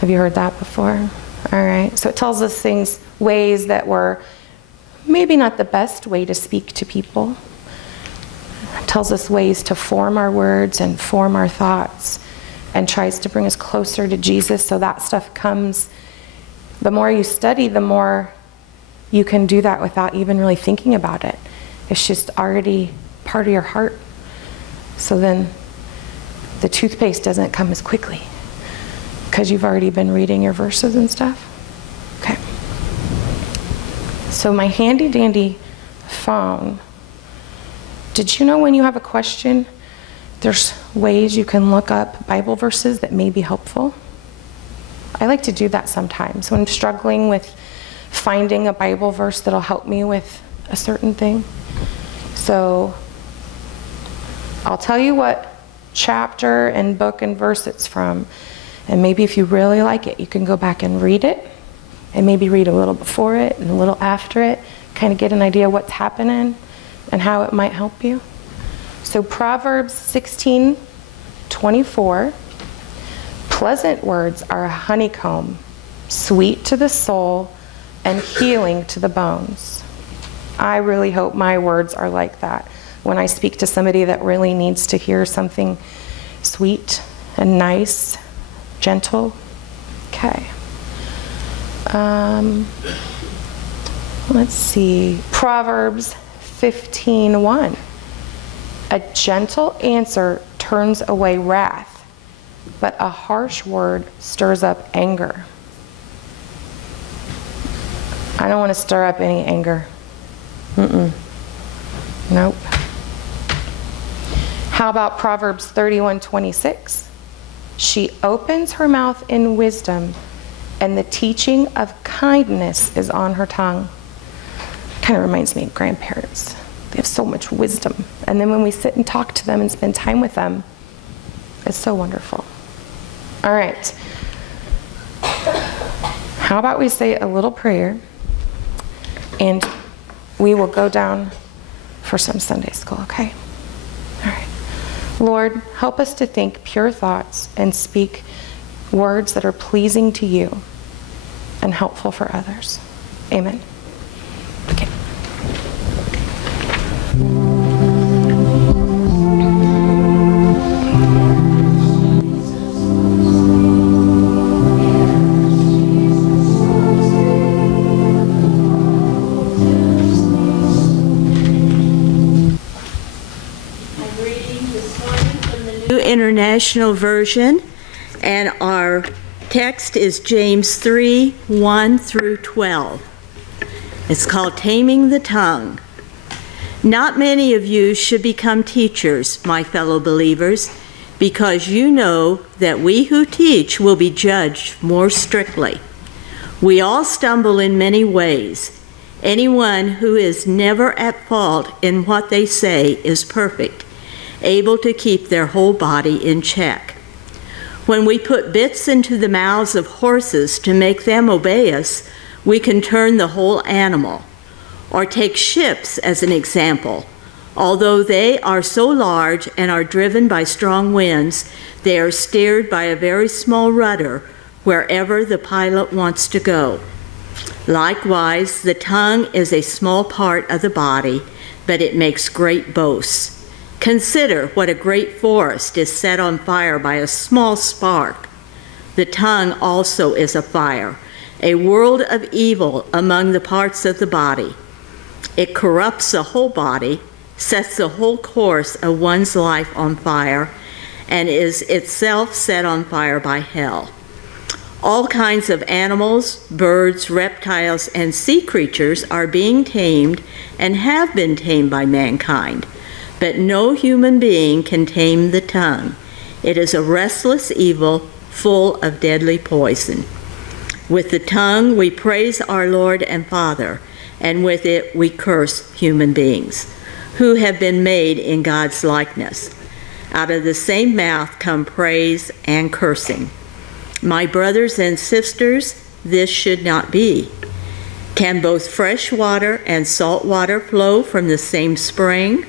Have you heard that before? All right. So it tells us things, ways that were maybe not the best way to speak to people. It tells us ways to form our words and form our thoughts, and tries to bring us closer to Jesus. So that stuff comes, the more you study, the more you can do that without even really thinking about it. It's just already part of your heart. So then the toothpaste doesn't come as quickly because you've already been reading your verses and stuff. Okay. So my handy dandy phone. Did you know when you have a question, there's ways you can look up Bible verses that may be helpful? I like to do that sometimes when I'm struggling with finding a Bible verse that'll help me with a certain thing. So I'll tell you what chapter and book and verse it's from. And maybe if you really like it, you can go back and read it, and maybe read a little before it and a little after it, kind of get an idea what's happening and how it might help you. So Proverbs 16:24, pleasant words are a honeycomb, sweet to the soul and healing to the bones. I really hope my words are like that when I speak to somebody that really needs to hear something sweet and nice, gentle. Okay. Let's see. Proverbs 15:1. A gentle answer turns away wrath, but a harsh word stirs up anger. I don't want to stir up any anger. Nope. How about Proverbs 31:26? She opens her mouth in wisdom, and the teaching of kindness is on her tongue. Kind of reminds me of grandparents. They have so much wisdom. And then when we sit and talk to them and spend time with them, it's so wonderful. All right. How about we say a little prayer, and we will go down for some Sunday school, okay? All right. Lord, help us to think pure thoughts and speak words that are pleasing to you and helpful for others. Amen. Okay. International Version, and our text is James 3:1-12. It's called Taming the Tongue. Not many of you should become teachers, my fellow believers, because you know that we who teach will be judged more strictly. We all stumble in many ways. Anyone who is never at fault in what they say is perfect, able to keep their whole body in check. When we put bits into the mouths of horses to make them obey us, we can turn the whole animal. Or take ships as an example. Although they are so large and are driven by strong winds, they are steered by a very small rudder wherever the pilot wants to go. Likewise, the tongue is a small part of the body, but it makes great boasts. Consider what a great forest is set on fire by a small spark. The tongue also is a fire, a world of evil among the parts of the body. It corrupts the whole body, sets the whole course of one's life on fire, and is itself set on fire by hell. All kinds of animals, birds, reptiles, and sea creatures are being tamed and have been tamed by mankind. But no human being can tame the tongue. It is a restless evil full of deadly poison. With the tongue we praise our Lord and Father, and with it we curse human beings, who have been made in God's likeness. Out of the same mouth come praise and cursing. My brothers and sisters, this should not be. Can both fresh water and salt water flow from the same spring?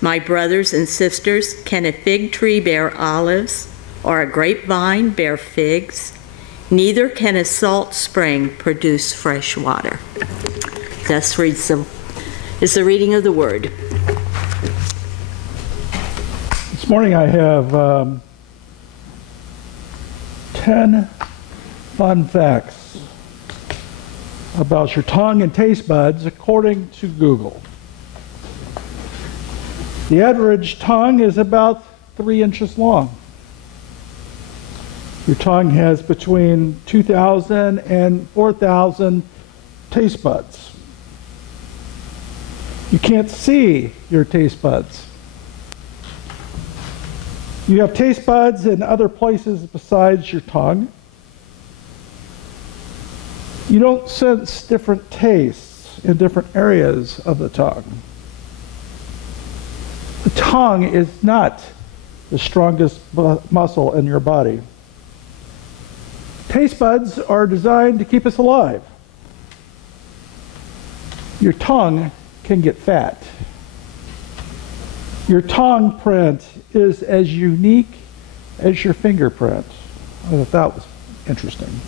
My brothers and sisters, can a fig tree bear olives, or a grapevine bear figs? Neither can a salt spring produce fresh water. Thus is the reading of the word. This morning I have 10 fun facts about your tongue and taste buds according to Google. The average tongue is about 3 inches long. Your tongue has between 2,000 and 4,000 taste buds. You can't see your taste buds. You have taste buds in other places besides your tongue. You don't sense different tastes in different areas of the tongue. The tongue is not the strongest muscle in your body. Taste buds are designed to keep us alive. Your tongue can get fat. Your tongue print is as unique as your fingerprint. I thought that was interesting.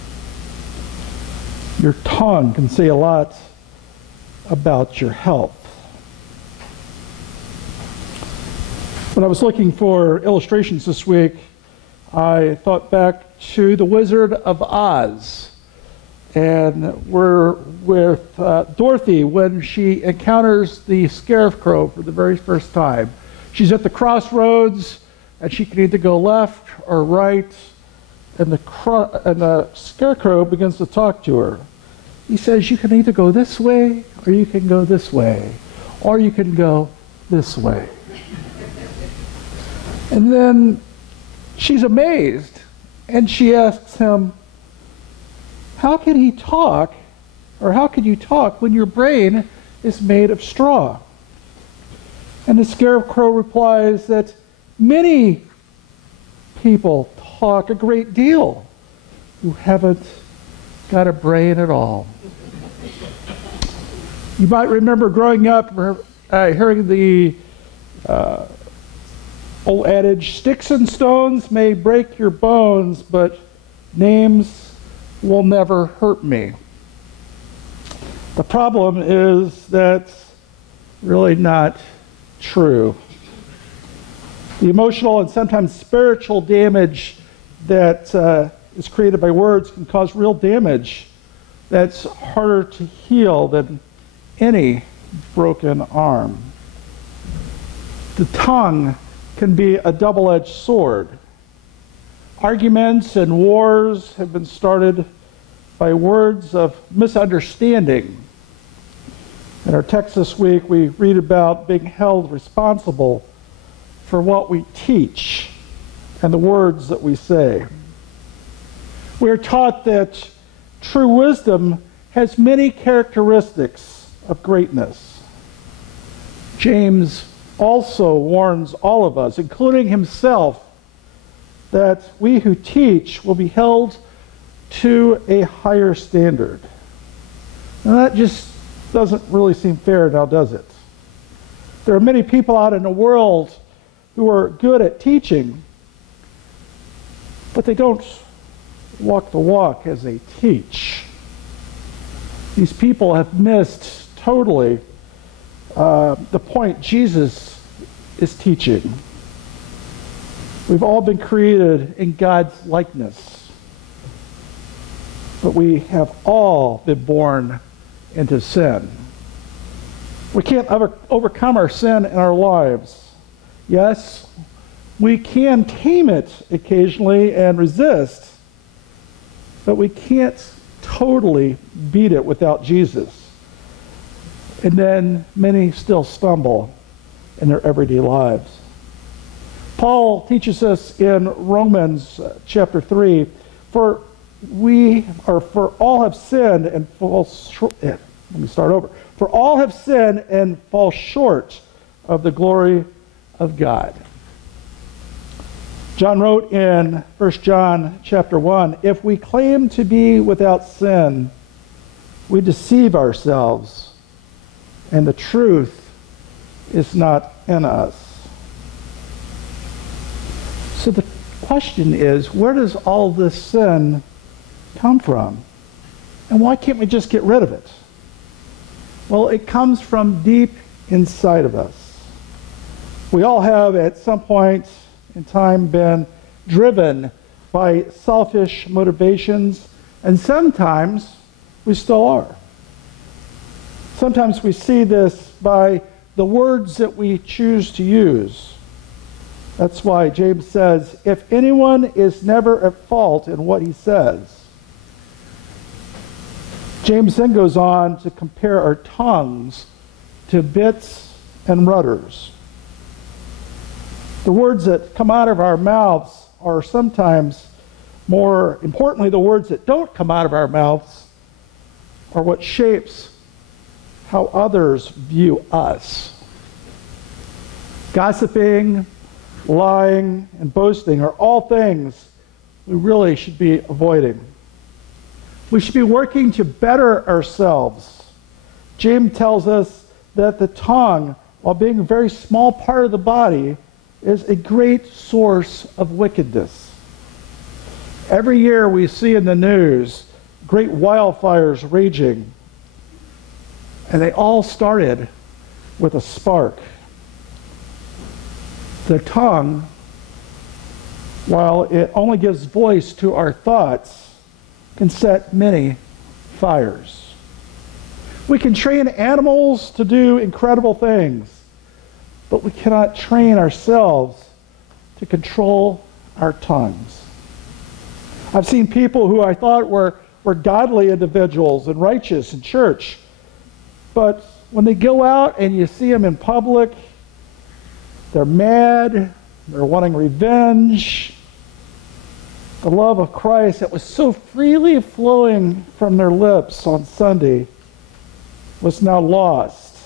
Your tongue can say a lot about your health. When I was looking for illustrations this week, I thought back to The Wizard of Oz. And we're with Dorothy when she encounters the Scarecrow for the very first time. She's at the crossroads, and she can either go left or right, and the Scarecrow begins to talk to her. He says, you can either go this way, or you can go this way, or you can go this way. And then she's amazed, and she asks him, how can he talk, or how can you talk when your brain is made of straw? And the Scarecrow replies that many people talk a great deal who haven't got a brain at all. You might remember growing up hearing the old adage, sticks and stones may break your bones, but names will never hurt me. The problem is that's really not true. The emotional and sometimes spiritual damage that is created by words can cause real damage that's harder to heal than any broken arm. The tongue can be a double-edged sword. Arguments and wars have been started by words of misunderstanding. In our text this week, we read about being held responsible for what we teach and the words that we say. We are taught that true wisdom has many characteristics of greatness. James also warns all of us, including himself, that we who teach will be held to a higher standard. Now that just doesn't really seem fair now, does it? There are many people out in the world who are good at teaching, but they don't walk the walk as they teach. These people have missed totally the point Jesus is teaching. We've all been created in God's likeness, but we have all been born into sin. We can't ever overcome our sin in our lives. Yes, we can tame it occasionally and resist, but we can't totally beat it without Jesus. And then many still stumble in their everyday lives. Paul teaches us in Romans chapter 3, for all have sinned and fall short. Let me start over. For all have sinned and fall short of the glory of God. John wrote in 1 John chapter 1, if we claim to be without sin, we deceive ourselves, and the truth is not in us. So the question is, where does all this sin come from? And why can't we just get rid of it? Well, it comes from deep inside of us. We all have at some point in time been driven by selfish motivations, and sometimes we still are. Sometimes we see this by the words that we choose to use. That's why James says, if anyone is never at fault in what he says. James then goes on to compare our tongues to bits and rudders. The words that come out of our mouths are sometimes, more importantly, the words that don't come out of our mouths are what shapes how others view us. Gossiping, lying, and boasting are all things we really should be avoiding. We should be working to better ourselves. James tells us that the tongue, while being a very small part of the body, is a great source of wickedness. Every year we see in the news great wildfires raging, and they all started with a spark. The tongue, while it only gives voice to our thoughts, can set many fires. We can train animals to do incredible things, but we cannot train ourselves to control our tongues. I've seen people who I thought were godly individuals and righteous in church, but when they go out and you see them in public, they're mad, they're wanting revenge. The love of Christ that was so freely flowing from their lips on Sunday was now lost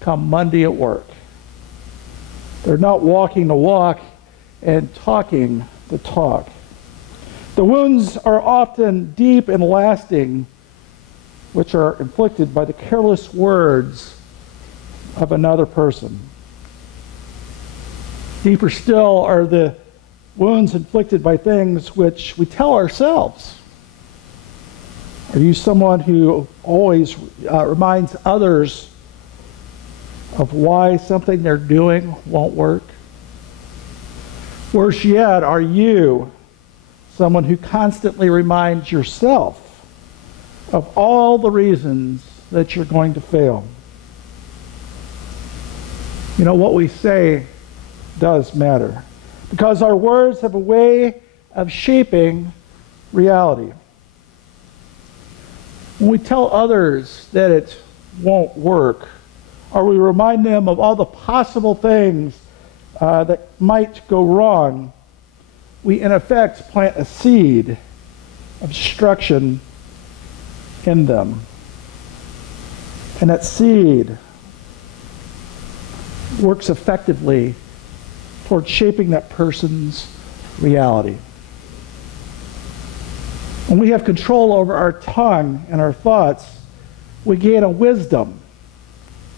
come Monday at work. They're not walking the walk and talking the talk. The wounds are often deep and lasting, which are inflicted by the careless words of another person. Deeper still are the wounds inflicted by things which we tell ourselves. Are you someone who always reminds others of why something they're doing won't work? Worse yet, are you someone who constantly reminds yourself of all the reasons that you're going to fail? You know, what we say does matter, because our words have a way of shaping reality. When we tell others that it won't work, or we remind them of all the possible things that might go wrong, we in effect plant a seed of destruction in them. And that seed works effectively towards shaping that person's reality. When we have control over our tongue and our thoughts, we gain a wisdom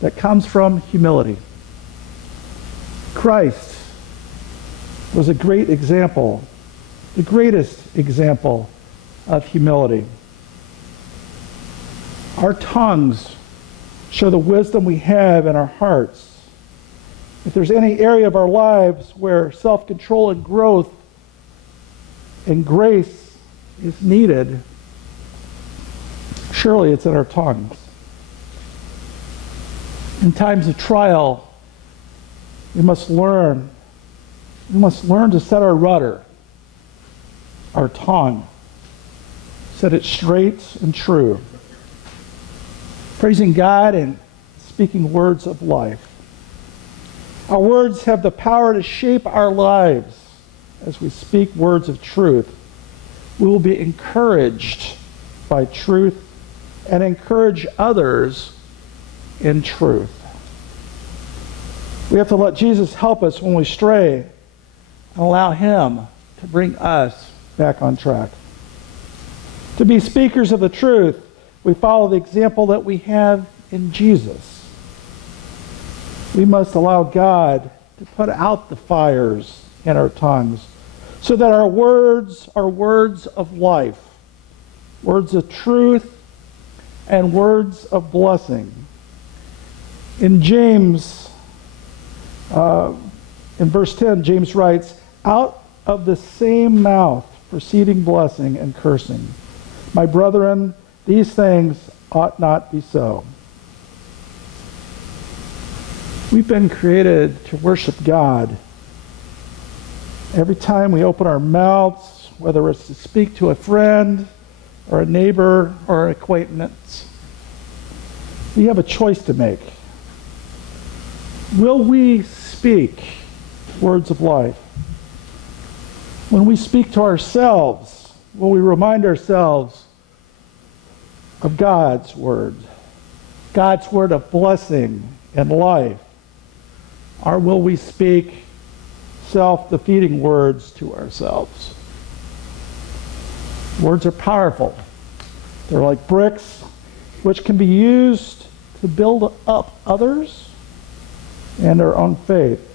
that comes from humility. Christ was a great example, the greatest example of humility. Our tongues show the wisdom we have in our hearts. If there's any area of our lives where self-control and growth and grace is needed, surely it's in our tongues. In times of trial, we must learn to set our rudder, our tongue, set it straight and true, praising God and speaking words of life. Our words have the power to shape our lives. As we speak words of truth, we will be encouraged by truth and encourage others in truth. We have to let Jesus help us when we stray and allow him to bring us back on track. To be speakers of the truth, we follow the example that we have in Jesus. We must allow God to put out the fires in our tongues so that our words are words of life, words of truth, and words of blessing. In James, in verse 10, James writes, "Out of the same mouth proceeding blessing and cursing. My brethren, these things ought not be so." We've been created to worship God. Every time we open our mouths, whether it's to speak to a friend or a neighbor or an acquaintance, we have a choice to make. Will we speak words of life? When we speak to ourselves, will we remind ourselves of God's word of blessing and life? Or will we speak self-defeating words to ourselves? Words are powerful. They're like bricks, which can be used to build up others and our own faith.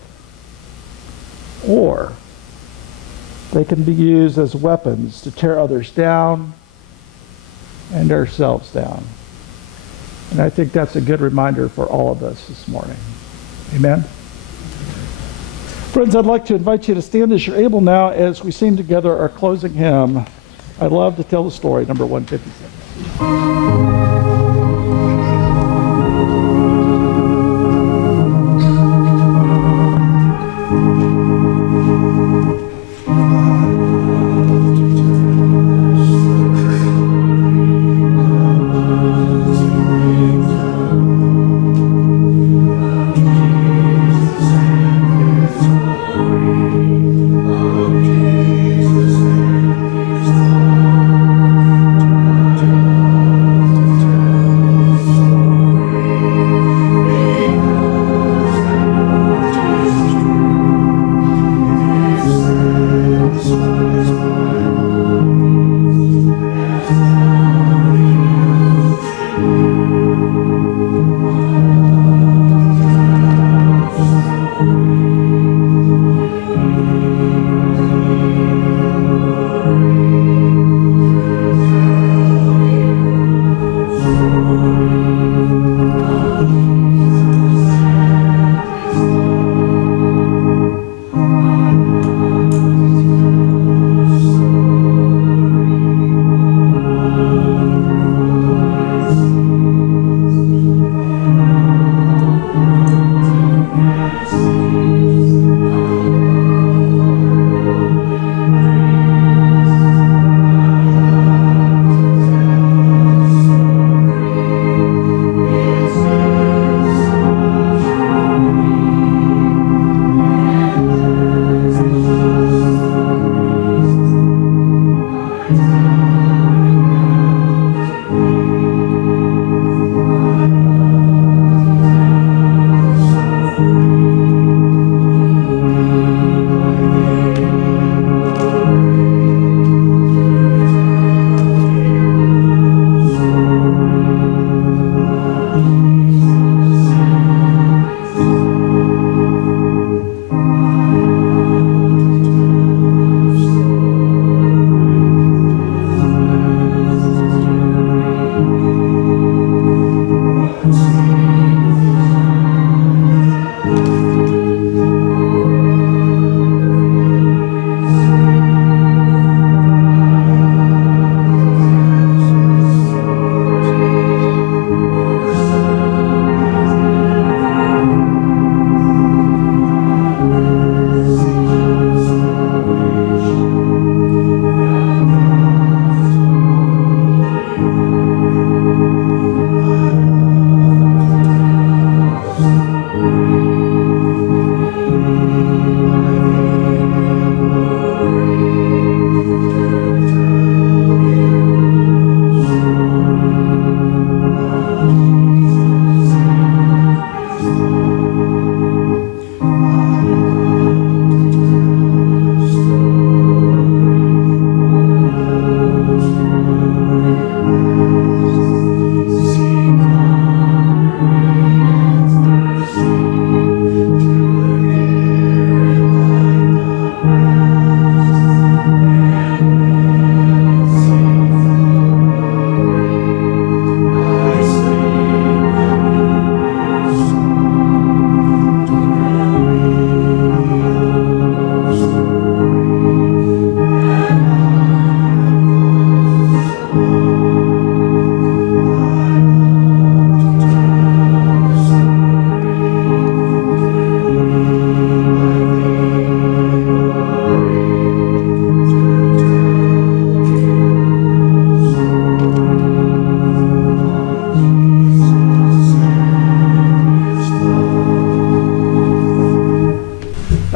Or they can be used as weapons to tear others down and ourselves down. And I think that's a good reminder for all of us this morning. Amen? Friends, I'd like to invite you to stand as you're able now as we sing together our closing hymn, I Love to Tell the Story, number 156.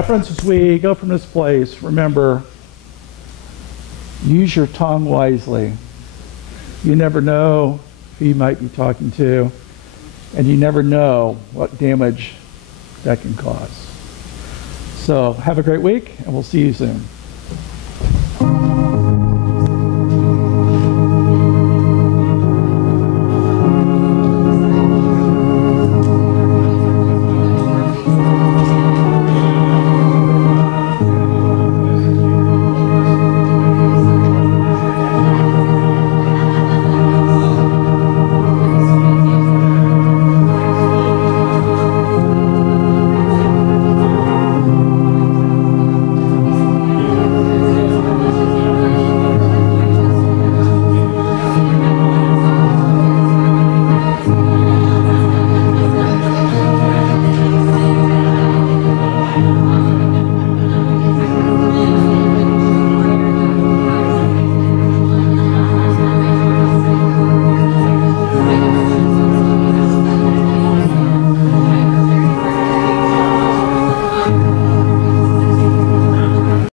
friends, as we go from this place, remember, use your tongue wisely. You never know who you might be talking to, and you never know what damage that can cause. So have a great week, and we'll see you soon.